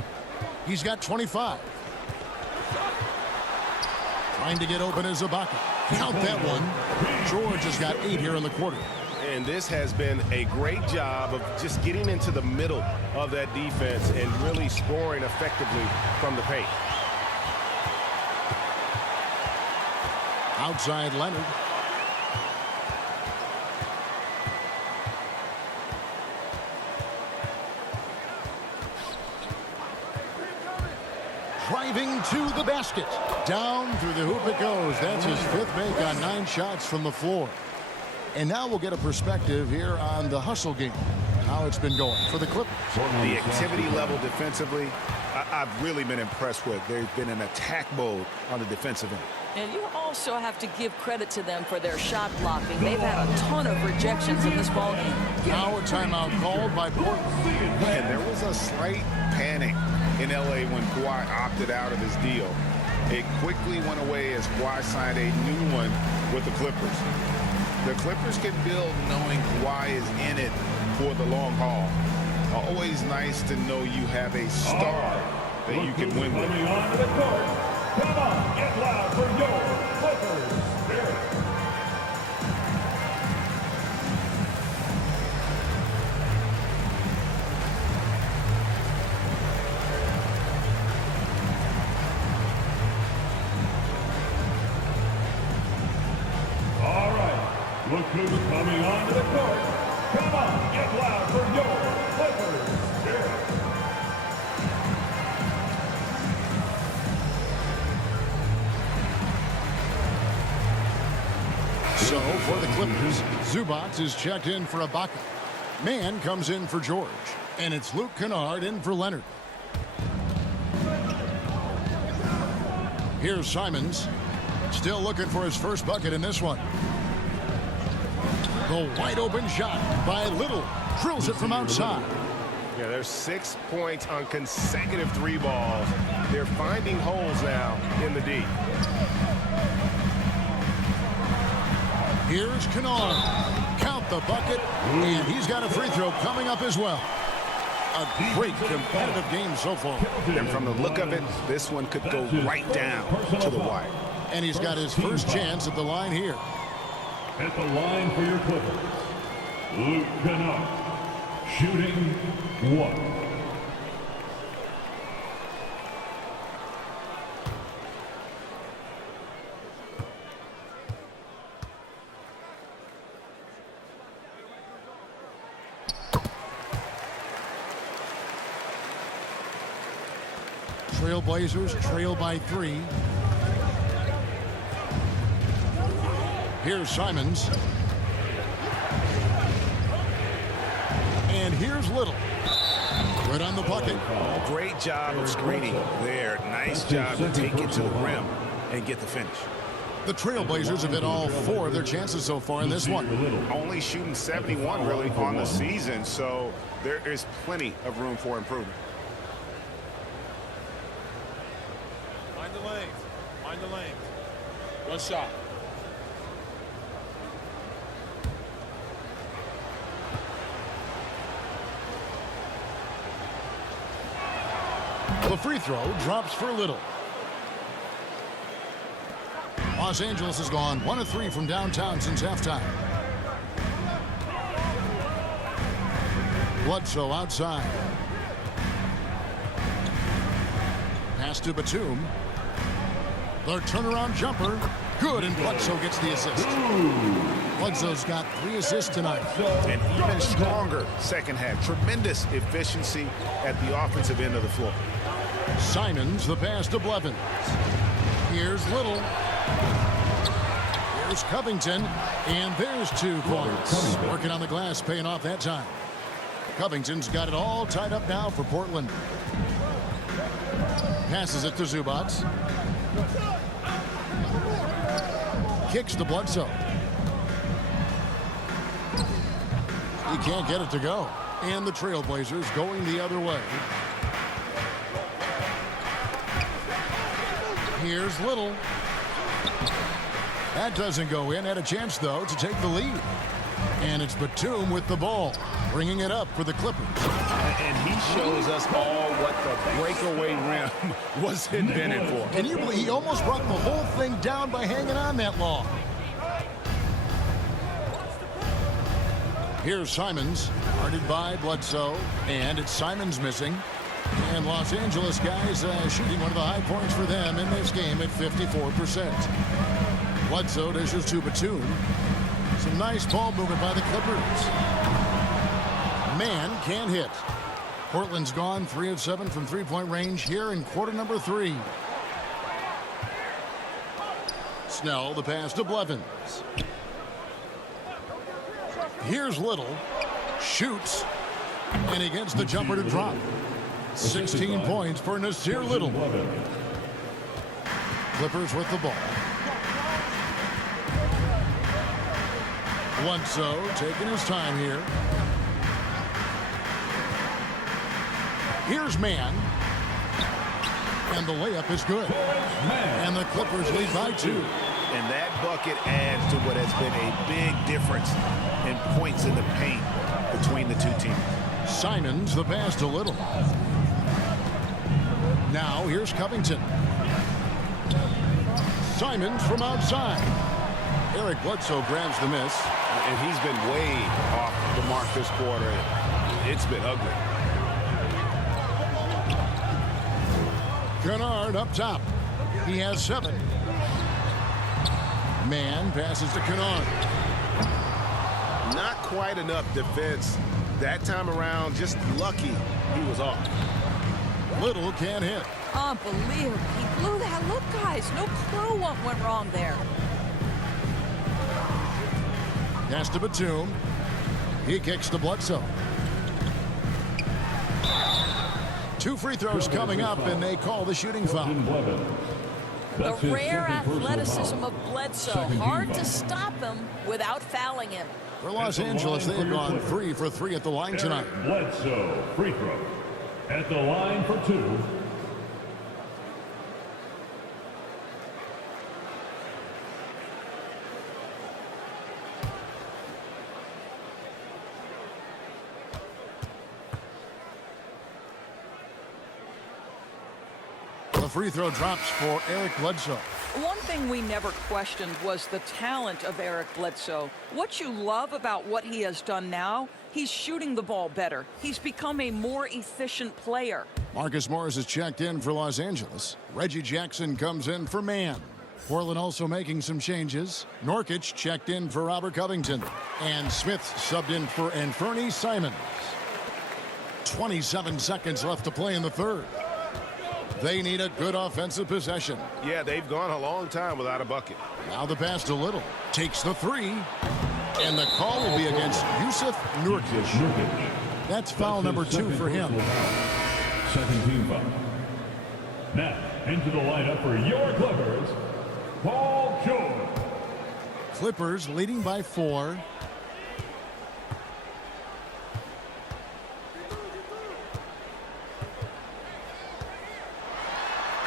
He's got 25. Trying to get open is Ibaka. Count that one. George has got 8 here in the quarter. And this has been a great job of just getting into the middle of that defense and really scoring effectively from the paint. Outside Leonard. Driving to the basket. Down through the hoop it goes. That's his 5th make on 9 shots from the floor. And now we'll get a perspective here on the hustle game, how it's been going for the Clippers. The activity level defensively, I've really been impressed with. There's been an attack mode on the defensive end. And you also have to give credit to them for their shot blocking. They've had a ton of rejections in this ballgame. Now a timeout called by Portland. And there was a slight panic in L.A. when Kawhi opted out of his deal. It quickly went away as Kawhi signed a new one with the Clippers. The Clippers can build knowing Kawhi is in it for the long haul. Always nice to know you have a star that you can win with. Coming onto the court. Come on, get loud for your Clippers spirit. All right, look who's coming onto the court. Come on, get loud for your Clippers spirit. So for the Clippers, Zubac is checked in for Ibaka. Mann comes in for George. And it's Luke Kennard in for Leonard. Here's Simons. Still looking for his first bucket in this one. The wide open shot by Little. Drills it from outside. Yeah, there's 6 points on consecutive 3 balls. They're finding holes now in the D. Here's Kennard. Count the bucket. And he's got a free throw coming up as well. A great competitive game so far. And from the look of it, this one could go right down to the wire. And he's got his first chance at the line here. At the line for your Clippers, Luke Kennard, shooting 1. Trailblazers trail by 3. Here's Simons. And here's Little. Right on the bucket. Great job of screening there. Nice job to take it to the rim and get the finish. The Trailblazers have hit all 4 of their chances so far in this one. Only shooting 71 really on the season, so there is plenty of room for improvement. Mind the lanes. Mind the lanes. One shot. The free throw drops for Little. Los Angeles has gone 1 of 3 from downtown since halftime. Bledsoe outside. Pass to Batum. The turnaround jumper. Good, and Bledsoe gets the assist. Bledsoe's got 3 assists tonight. An even stronger second half. Tremendous efficiency at the offensive end of the floor. Simons, the pass to Blevins. Here's Little. Here's Covington. And there's 2 points. Working on the glass, paying off that time. Covington's got it all tied up now for Portland. Passes it to Zubac. Kicks to Bledsoe. He can't get it to go. And the Trailblazers going the other way. Here's Little. That doesn't go in. Had a chance, though, to take the lead. And it's Batum with the ball, bringing it up for the Clippers. And he shows us all what the breakaway rim was invented for. Can you believe he almost brought the whole thing down by hanging on that long? Here's Simons, guarded by Bledsoe, and it's Simons missing. And Los Angeles guys shooting one of the high points for them in this game at 54%. Bledsoe dishes to Batum. Some nice ball movement by the Clippers. Man can't hit. Portland's gone 3 of 7 from three-point range here in quarter number 3. Snell, the pass to Blevins. Here's Little. Shoots. And he gets the jumper to drop. 16 points for Nasir Little. Clippers with the ball. Bledsoe taking his time here. Here's Mann. And the layup is good. And the Clippers lead by 2. And that bucket adds to what has been a big difference in points in the paint between the two teams. Simons, the pass to Little. Now here's Covington. Simons from outside. Eric Bledsoe grabs the miss. And he's been way off the mark this quarter. It's been ugly. Kennard up top. He has 7. Mann passes to Kennard. Not quite enough defense that time around. Just lucky he was off. Little can't hit. Unbelievable. He blew that. Look, guys, no clue what went wrong there. Pass to Batum. He kicks to Bledsoe. 2 free throws coming up, and they call the shooting foul. The rare athleticism of Bledsoe. Hard to stop him without fouling him. For Los Angeles, they've gone 3 for 3 at the line tonight. Bledsoe, free throw. At the line for 2. The free throw drops for Eric Bledsoe. One thing we never questioned was the talent of Eric Bledsoe. What you love about what he has done now, he's shooting the ball better. He's become a more efficient player. Marcus Morris is checked in for Los Angeles. Reggie Jackson comes in for Mann. Portland also making some changes. Nurkic checked in for Robert Covington. And Smith subbed in for Anthony Simons. 27 seconds left to play in the third. They need a good offensive possession. Yeah, they've gone a long time without a bucket. Now the pass to Little. Takes the 3. And the call will be against Yusuf Nurkic. That's foul number 2 for him. Second team foul. Now, into the lineup for your Clippers, Paul George. Clippers leading by 4.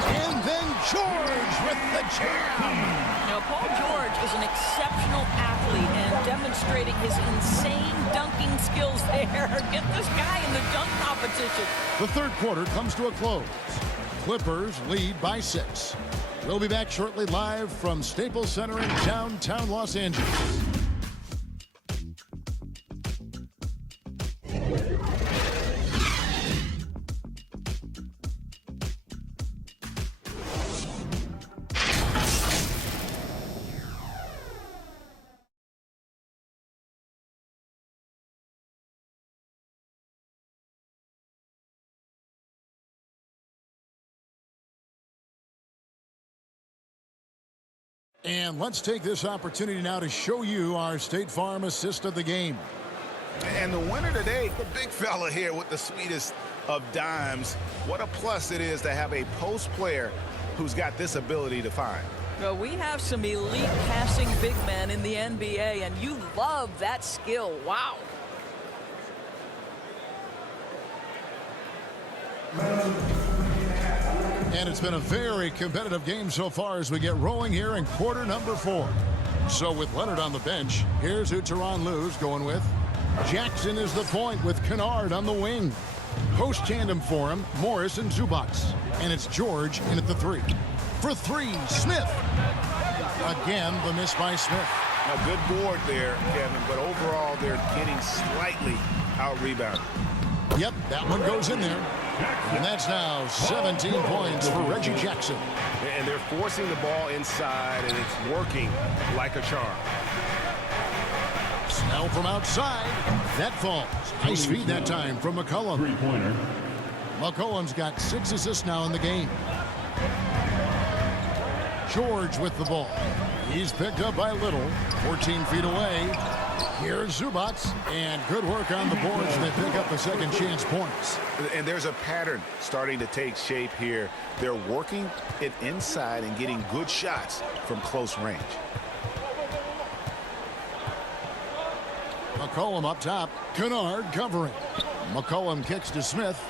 And then George with the jam. Now, Paul George is an exceptional athlete and demonstrating his insane dunking skills there. Get this guy in the dunk competition. The third quarter comes to a close. Clippers lead by 6. We'll be back shortly live from Staples Center in downtown Los Angeles. And let's take this opportunity now to show you our State Farm assist of the game. And the winner today, the big fella here with the sweetest of dimes. What a plus it is to have a post player who's got this ability to find. Well, we have some elite passing big men in the NBA, and you love that skill. Wow. And it's been a very competitive game so far as we get rolling here in quarter number 4. So with Leonard on the bench, here's who Tyronn Lue's going with. Jackson is the point with Kennard on the wing. Post tandem for him, Morris and Zubats. And it's George in at the 3. For 3, Smith. Again, the miss by Smith. A good board there, Kevin, but overall they're getting slightly out-rebounded. Yep, that one goes in there. And that's now 17 points for Reggie Jackson. And they're forcing the ball inside, and it's working like a charm. Snell from outside. That falls. Nice feed that time from McCollum. Three-pointer. McCollum's got 6 assists now in the game. George with the ball. He's picked up by Little. 14 feet away. Here's Zubats. And good work on the boards. They pick up the second chance points. And there's a pattern starting to take shape here. They're working it inside and getting good shots from close range. McCollum up top. Kennard covering. McCollum kicks to Smith.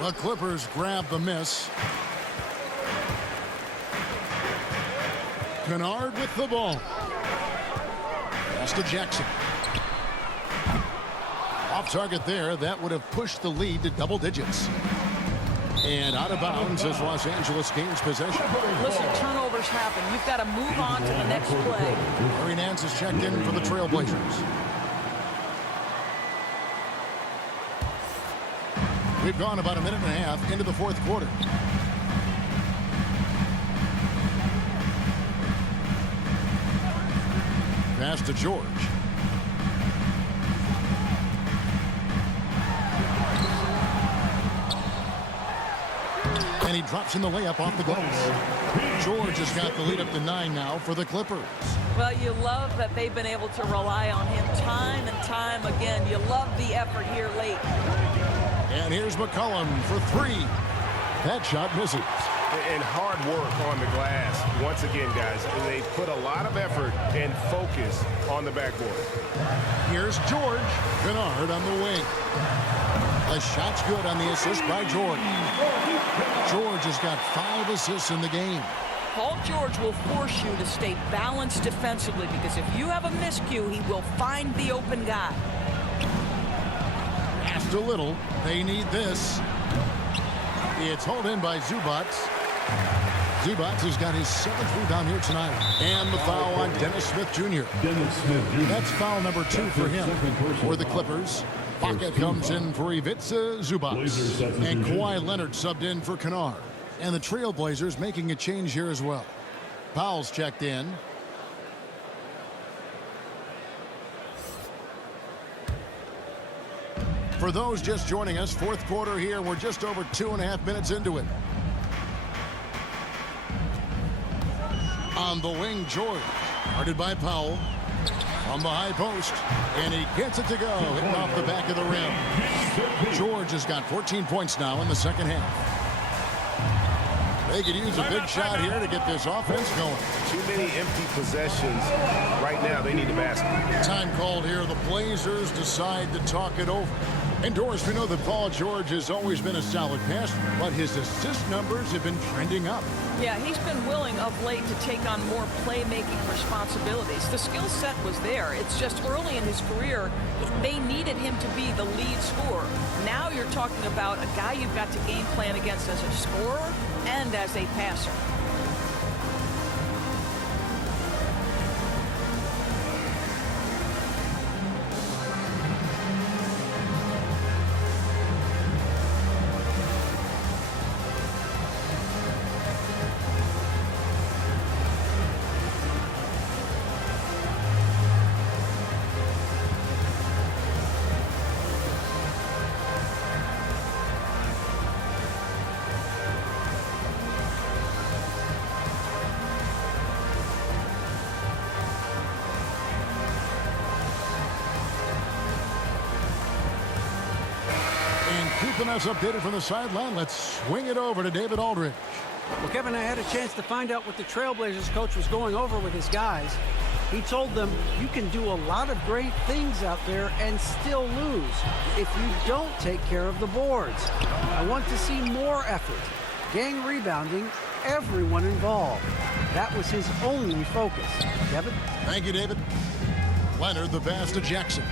The Clippers grab the miss. Kennard with the ball. Pass to Jackson. Off target there. That would have pushed the lead to double digits. And out of bounds as Los Angeles gains possession. Listen, turnovers happen. You've got to move on to the next play. Larry Nance is checked in for the Trailblazers. We've gone about a minute and a half into the fourth quarter. Pass to George. And he drops in the layup off the glass. George has got the lead up to 9 now for the Clippers. Well, you love that they've been able to rely on him time and time again. You love the effort here late. And here's McCollum for 3. That shot misses. And hard work on the glass. Once again, guys, they put a lot of effort and focus on the backboard. Here's George. Kennard on the wing. The shot's good on the assist by George. George has got 5 assists in the game. Paul George will force you to stay balanced defensively because if you have a miscue, he will find the open guy. Pass to Little. They need this. It's hauled in by Zubats. Zubats has got his 7th rebound here tonight. And the foul on Dennis Smith Jr. Dennis Smith Jr. That's foul number 2 for him. For the Clippers, Baca comes in for Ivica Zubats. And Kawhi Leonard subbed in for Kennard. And the Trailblazers making a change here as well. Powell's checked in. For those just joining us, fourth quarter here. We're just over 2.5 minutes into it. On the wing, George. Guarded by Powell. On the high post. And he gets it to go. Hitting off the back of the rim. George has got 14 points now in the second half. They could use a big shot here to get this offense going. Too many empty possessions. Right now, they need a basket. Time called here. The Blazers decide to talk it over. And Doris, we know that Paul George has always been a solid passer, but his assist numbers have been trending up. Yeah, he's been willing of late to take on more playmaking responsibilities. The skill set was there. It's just early in his career, they needed him to be the lead scorer. Now you're talking about a guy you've got to game plan against as a scorer and as a passer. Keeping us updated from the sideline, let's swing it over to David Aldridge. Well, Kevin, I had a chance to find out what the Trailblazers coach was going over with his guys. He told them, you can do a lot of great things out there and still lose if you don't take care of the boards. I want to see more effort, gang rebounding, everyone involved. That was his only focus. Kevin? Thank you, David. Leonard, the pass to Jackson.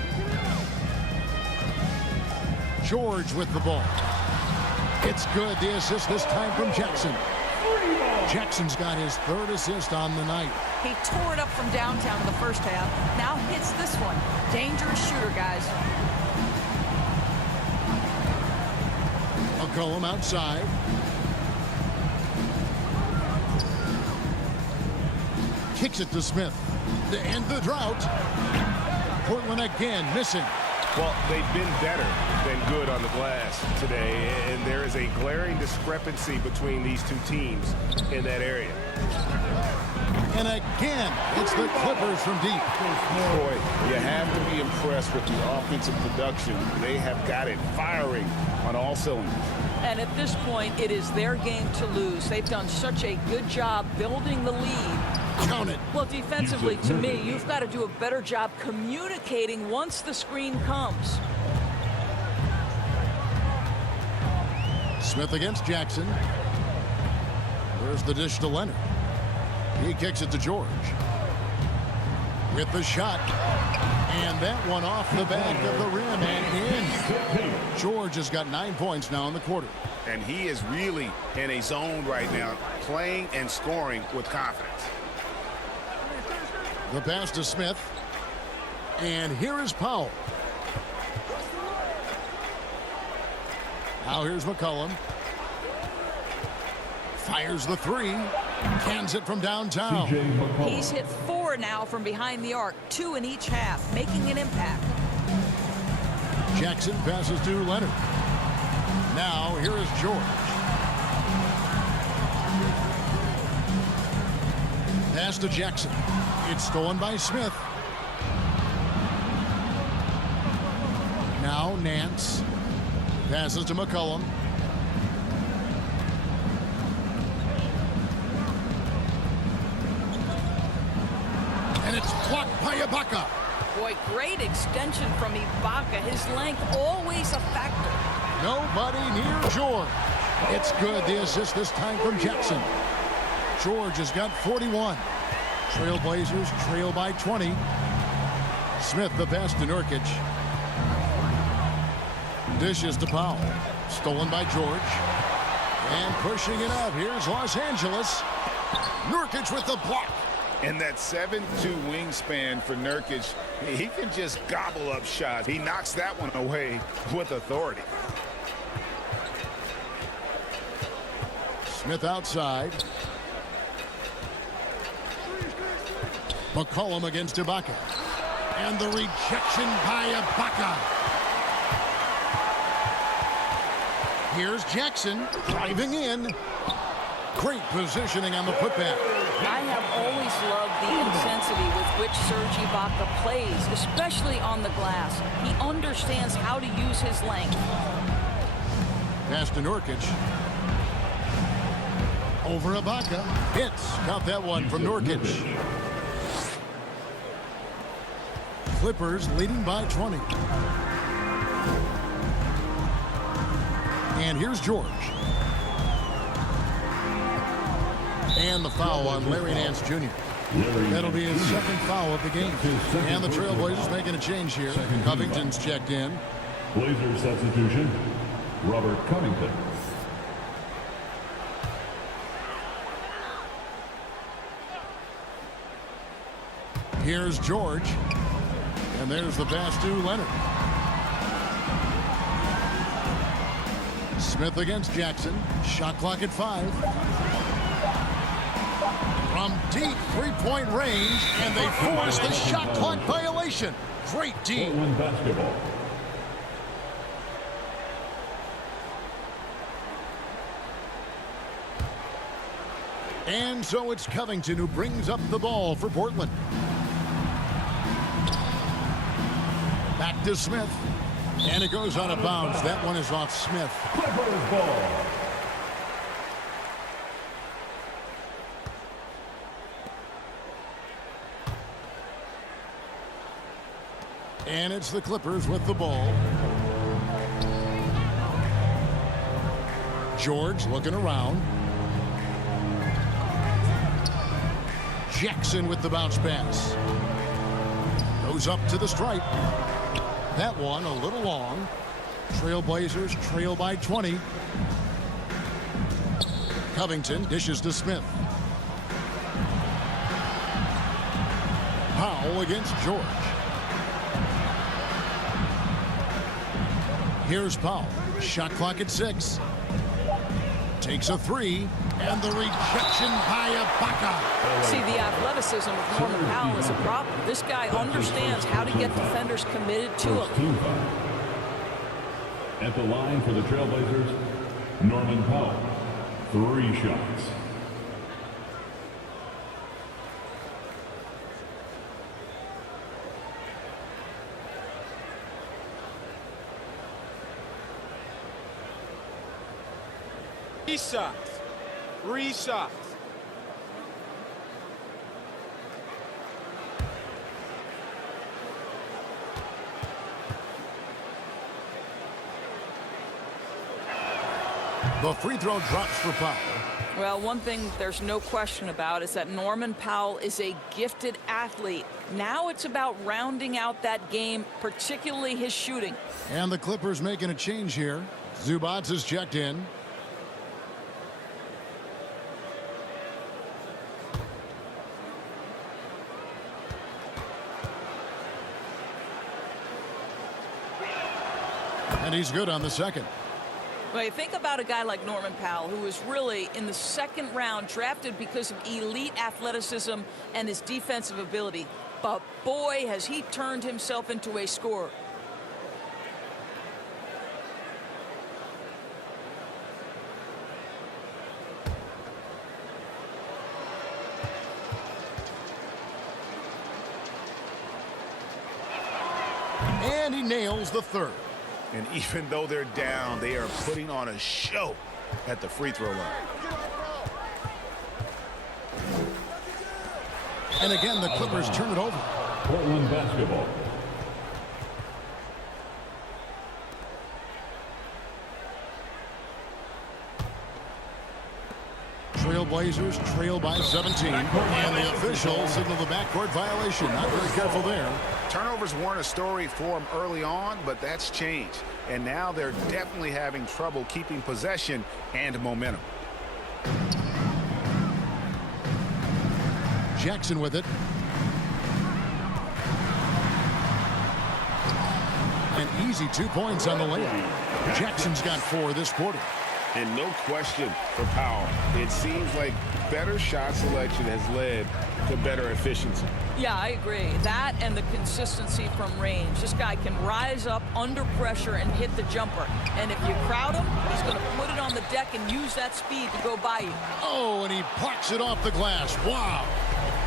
George with the ball. It's good. The assist this time from Jackson. Jackson's got his 3rd assist on the night. He tore it up from downtown in the first half. Now hits this one. Dangerous shooter, guys. McCollum outside. Kicks it to Smith to end the drought. Portland again missing. Well, they've been better than good on the glass today, and there is a glaring discrepancy between these two teams in that area. And again, it's the Clippers from deep. Boy, you have to be impressed with the offensive production. They have got it firing on all cylinders. And at this point, it is their game to lose. They've done such a good job building the lead. Count it. Well, defensively, to me, you've got to do a better job communicating once the screen comes. Smith against Jackson. There's the dish to Leonard. He kicks it to George. With the shot. And that one off the back of the rim and in. George has got 9 points now in the quarter. And he is really in a zone right now, playing and scoring with confidence. The pass to Smith. And here is Powell. Now here's McCollum. Fires the 3. Cans it from downtown. He's hit 4 now from behind the arc, 2 in each half, making an impact. Jackson passes to Leonard. Now here is George. Pass to Jackson. It's stolen by Smith. Now Nance. Passes to McCollum. And it's blocked by Ibaka. Boy, great extension from Ibaka. His length always a factor. Nobody near George. It's good. The assist this time from Jackson. George has got 41. Trailblazers trail by 20. Smith the pass to Nurkic. Dishes to Powell. Stolen by George. And pushing it up. Here's Los Angeles. Nurkic with the block. And that 7'2" wingspan for Nurkic, he can just gobble up shots. He knocks that one away with authority. Smith outside. McCollum against Ibaka. And the rejection by Ibaka. Here's Jackson driving in. Great positioning on the putback. I have always loved the intensity with which Serge Ibaka plays, especially on the glass. He understands how to use his length. Pass to Nurkic. Over Ibaka. Hits. Count that one from Nurkic. Clippers leading by 20. And here's George. And the foul on Larry Nance Jr. That'll be his 2nd foul of the game. And the Trailblazers making a change here. Covington's checked in. Blazer substitution, Robert Covington. Here's George. And there's the pass to Leonard. Smith against Jackson. Shot clock at 5. From deep three-point range, and they force the shot clock violation. Great D. Portland basketball. And so it's Covington who brings up the ball for Portland. Back to Smith. And it goes out of bounds. That one is off Smith. Clippers ball. And it's the Clippers with the ball. George looking around. Jackson with the bounce pass. Goes up to the stripe. That one a little long. Trailblazers trail by 20. Covington dishes to Smith. Powell against George. Here's Powell. Shot clock at 6. Takes a 3. And the rejection by Ibaka. See, the athleticism of Norman Powell is a problem. This guy understands how to get defenders committed to him. At the line for the Trailblazers, Norman Powell. 3 shots. Three shots. The free throw drops for Powell. Well, one thing there's no question about is that Norman Powell is a gifted athlete. Now it's about rounding out that game, particularly his shooting. And the Clippers making a change here. Zubac is checked in. And he's good on the second. Well, you think about a guy like Norman Powell, who was really in the second round drafted because of elite athleticism and his defensive ability. But boy, has he turned himself into a scorer. And he nails the third. And even though they're down, they are putting on a show at the free throw line. And again, the Clippers turn it over. Portland basketball. Trailblazers trail by 17. And the officials signal the backcourt violation. Not very careful there. Turnovers weren't a story for them early on, but that's changed. And now they're definitely having trouble keeping possession and momentum. Jackson with it. An easy 2 points on the layup. Jackson's got 4 this quarter. And no question for Powell. It seems like better shot selection has led to better efficiency. Yeah, I agree. That and the consistency from range. This guy can rise up under pressure and hit the jumper. And if you crowd him, he's going to put it on the deck and use that speed to go by you. Oh, and he parks it off the glass. Wow.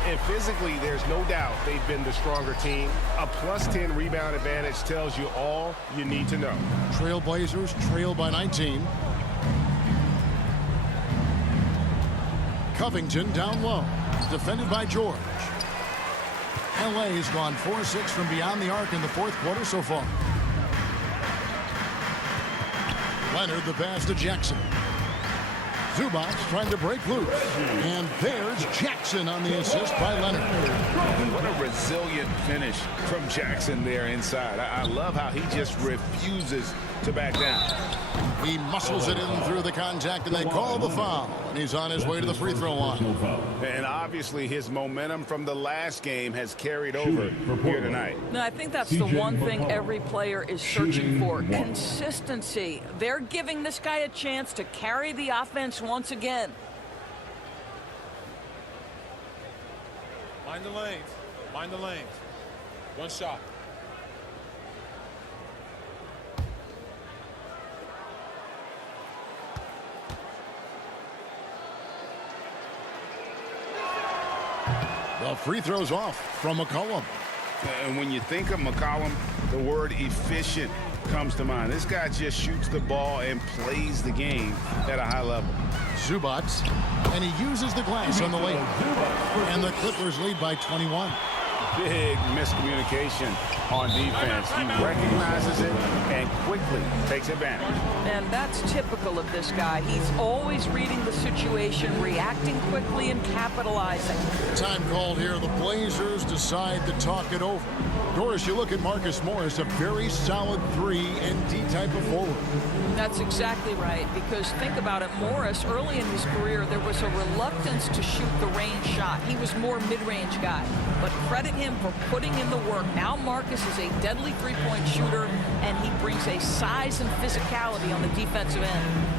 And physically, there's no doubt they've been the stronger team. A +10 rebound advantage tells you all you need to know. Trailblazers trail by 19. Covington down low. Defended by George. LA has gone 4-6 from beyond the arc in the fourth quarter so far. Leonard the pass to Jackson. Zubac trying to break loose. And there's Jackson on the assist by Leonard. What a resilient finish from Jackson there inside. I love how he just refuses to back down. He muscles it in through the contact, and they call the foul. And he's on his way to the free throw line. And obviously his momentum from the last game has carried over here tonight. No, I think that's the one thing every player is searching for. Consistency. They're giving this guy a chance to carry the offense once again. Mind the lanes. Mind the lanes. One shot. The free throw's off from McCollum. And when you think of McCollum, the word efficient comes to mind. This guy just shoots the ball and plays the game at a high level. Zubac, and he uses the glass on the layup. And the Clippers lead by 21. big miscommunication on defense. He recognizes it and quickly takes advantage. And that's typical of this guy. He's always reading the situation, reacting quickly, and capitalizing. Time called here. The Blazers decide to talk it over. Doris, you look at Marcus Morris, a very solid 3-and-D type of forward. That's exactly right, because think about it. Morris, early in his career, there was a reluctance to shoot the range shot. He was more mid-range guy, but credit him for putting in the work. Now Marcus is a deadly three-point shooter, and he brings a size and physicality on the defensive end.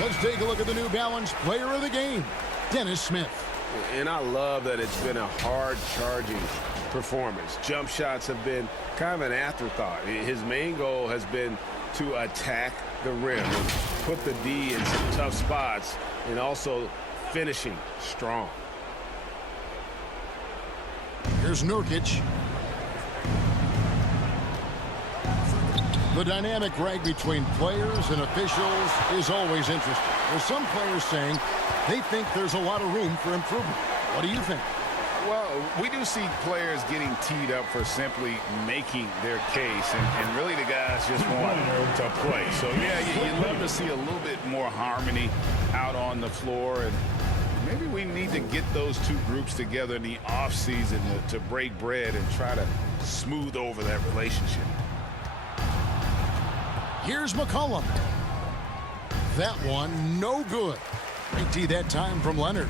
Let's take a look at the New Balance player of the game, Dennis Smith. And I love that it's been a hard-charging performance. Jump shots have been kind of an afterthought. His main goal has been to attack the rim and put the D in some tough spots and also finishing strong. Here's Nurkic. The dynamic right between players and officials is always interesting. There's some players saying they think there's a lot of room for improvement. What do you think? Well, we do see players getting teed up for simply making their case, and really the guys just want to play. So, yeah, you'd love to see a little bit more harmony out on the floor, and maybe we need to get those two groups together in the offseason to break bread and try to smooth over that relationship. Here's McCollum. That one, no good. Great tee that time from Leonard.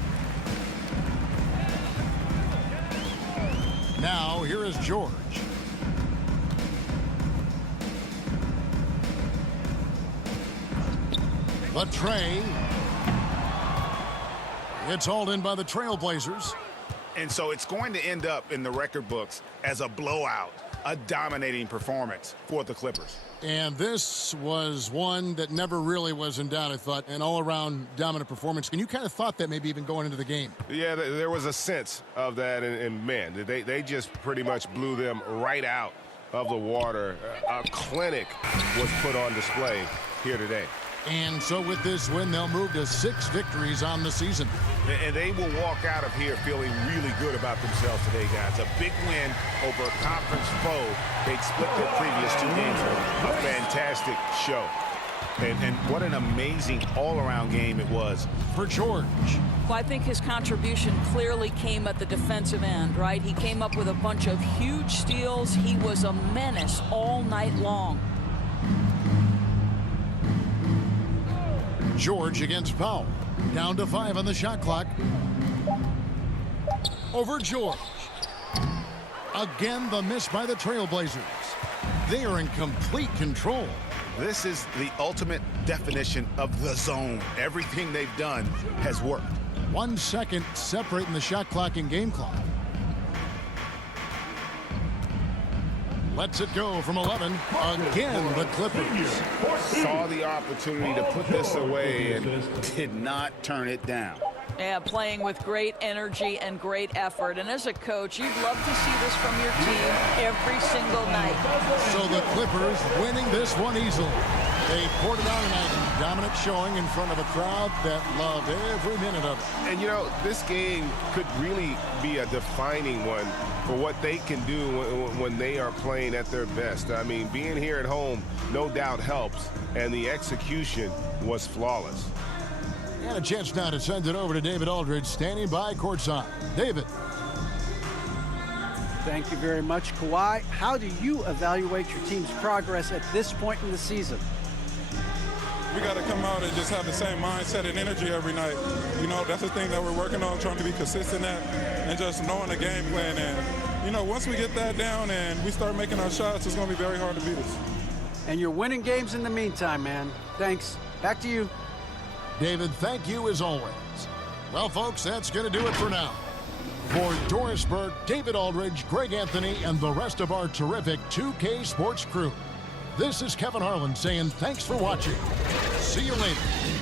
Now, here is George. The tray. It's hauled in by the Trailblazers. And so it's going to end up in the record books as a blowout, a dominating performance for the Clippers. And this was one that never really was in doubt, I thought, an all-around dominant performance. And you kind of thought that maybe even going into the game. Yeah, there was a sense of that, and man, they just pretty much blew them right out of the water. A clinic was put on display here today. And so with this win, they'll move to 6 victories on the season. And they will walk out of here feeling really good about themselves today, guys. A big win over a conference foe. They'd split their previous 2 games. A fantastic show. And what an amazing all-around game it was. For George. Well, I think his contribution clearly came at the defensive end, right? He came up with a bunch of huge steals. He was a menace all night long. George against Powell. Down to 5 on the shot clock. Over George. Again, the miss by the Trailblazers. They are in complete control. This is the ultimate definition of the zone. Everything they've done has worked. 1 second separating the shot clock and game clock. Lets it go from 11. Again, the Clippers. Saw the opportunity to put this away and did not turn it down. Yeah, playing with great energy and great effort. And as a coach, you'd love to see this from your team every single night. So the Clippers winning this one easily. They poured it on tonight. Dominant showing in front of a crowd that loved every minute of it. And, you know, this game could really be a defining one for what they can do when they are playing at their best. I mean, being here at home no doubt helps, and the execution was flawless. And a chance now to send it over to David Aldridge, standing by courtside. David. Thank you very much, Kawhi. How do you evaluate your team's progress at this point in the season? We got to come out and just have the same mindset and energy every night. You know, that's the thing that we're working on, trying to be consistent at, and just knowing the game plan. And, you know, once we get that down and we start making our shots, it's going to be very hard to beat us. And you're winning games in the meantime, man. Thanks. Back to you. David, thank you as always. Well, folks, that's going to do it for now. For Doris Burke, David Aldridge, Greg Anthony, and the rest of our terrific 2K Sports crew, this is Kevin Harlan saying thanks for watching. See you later.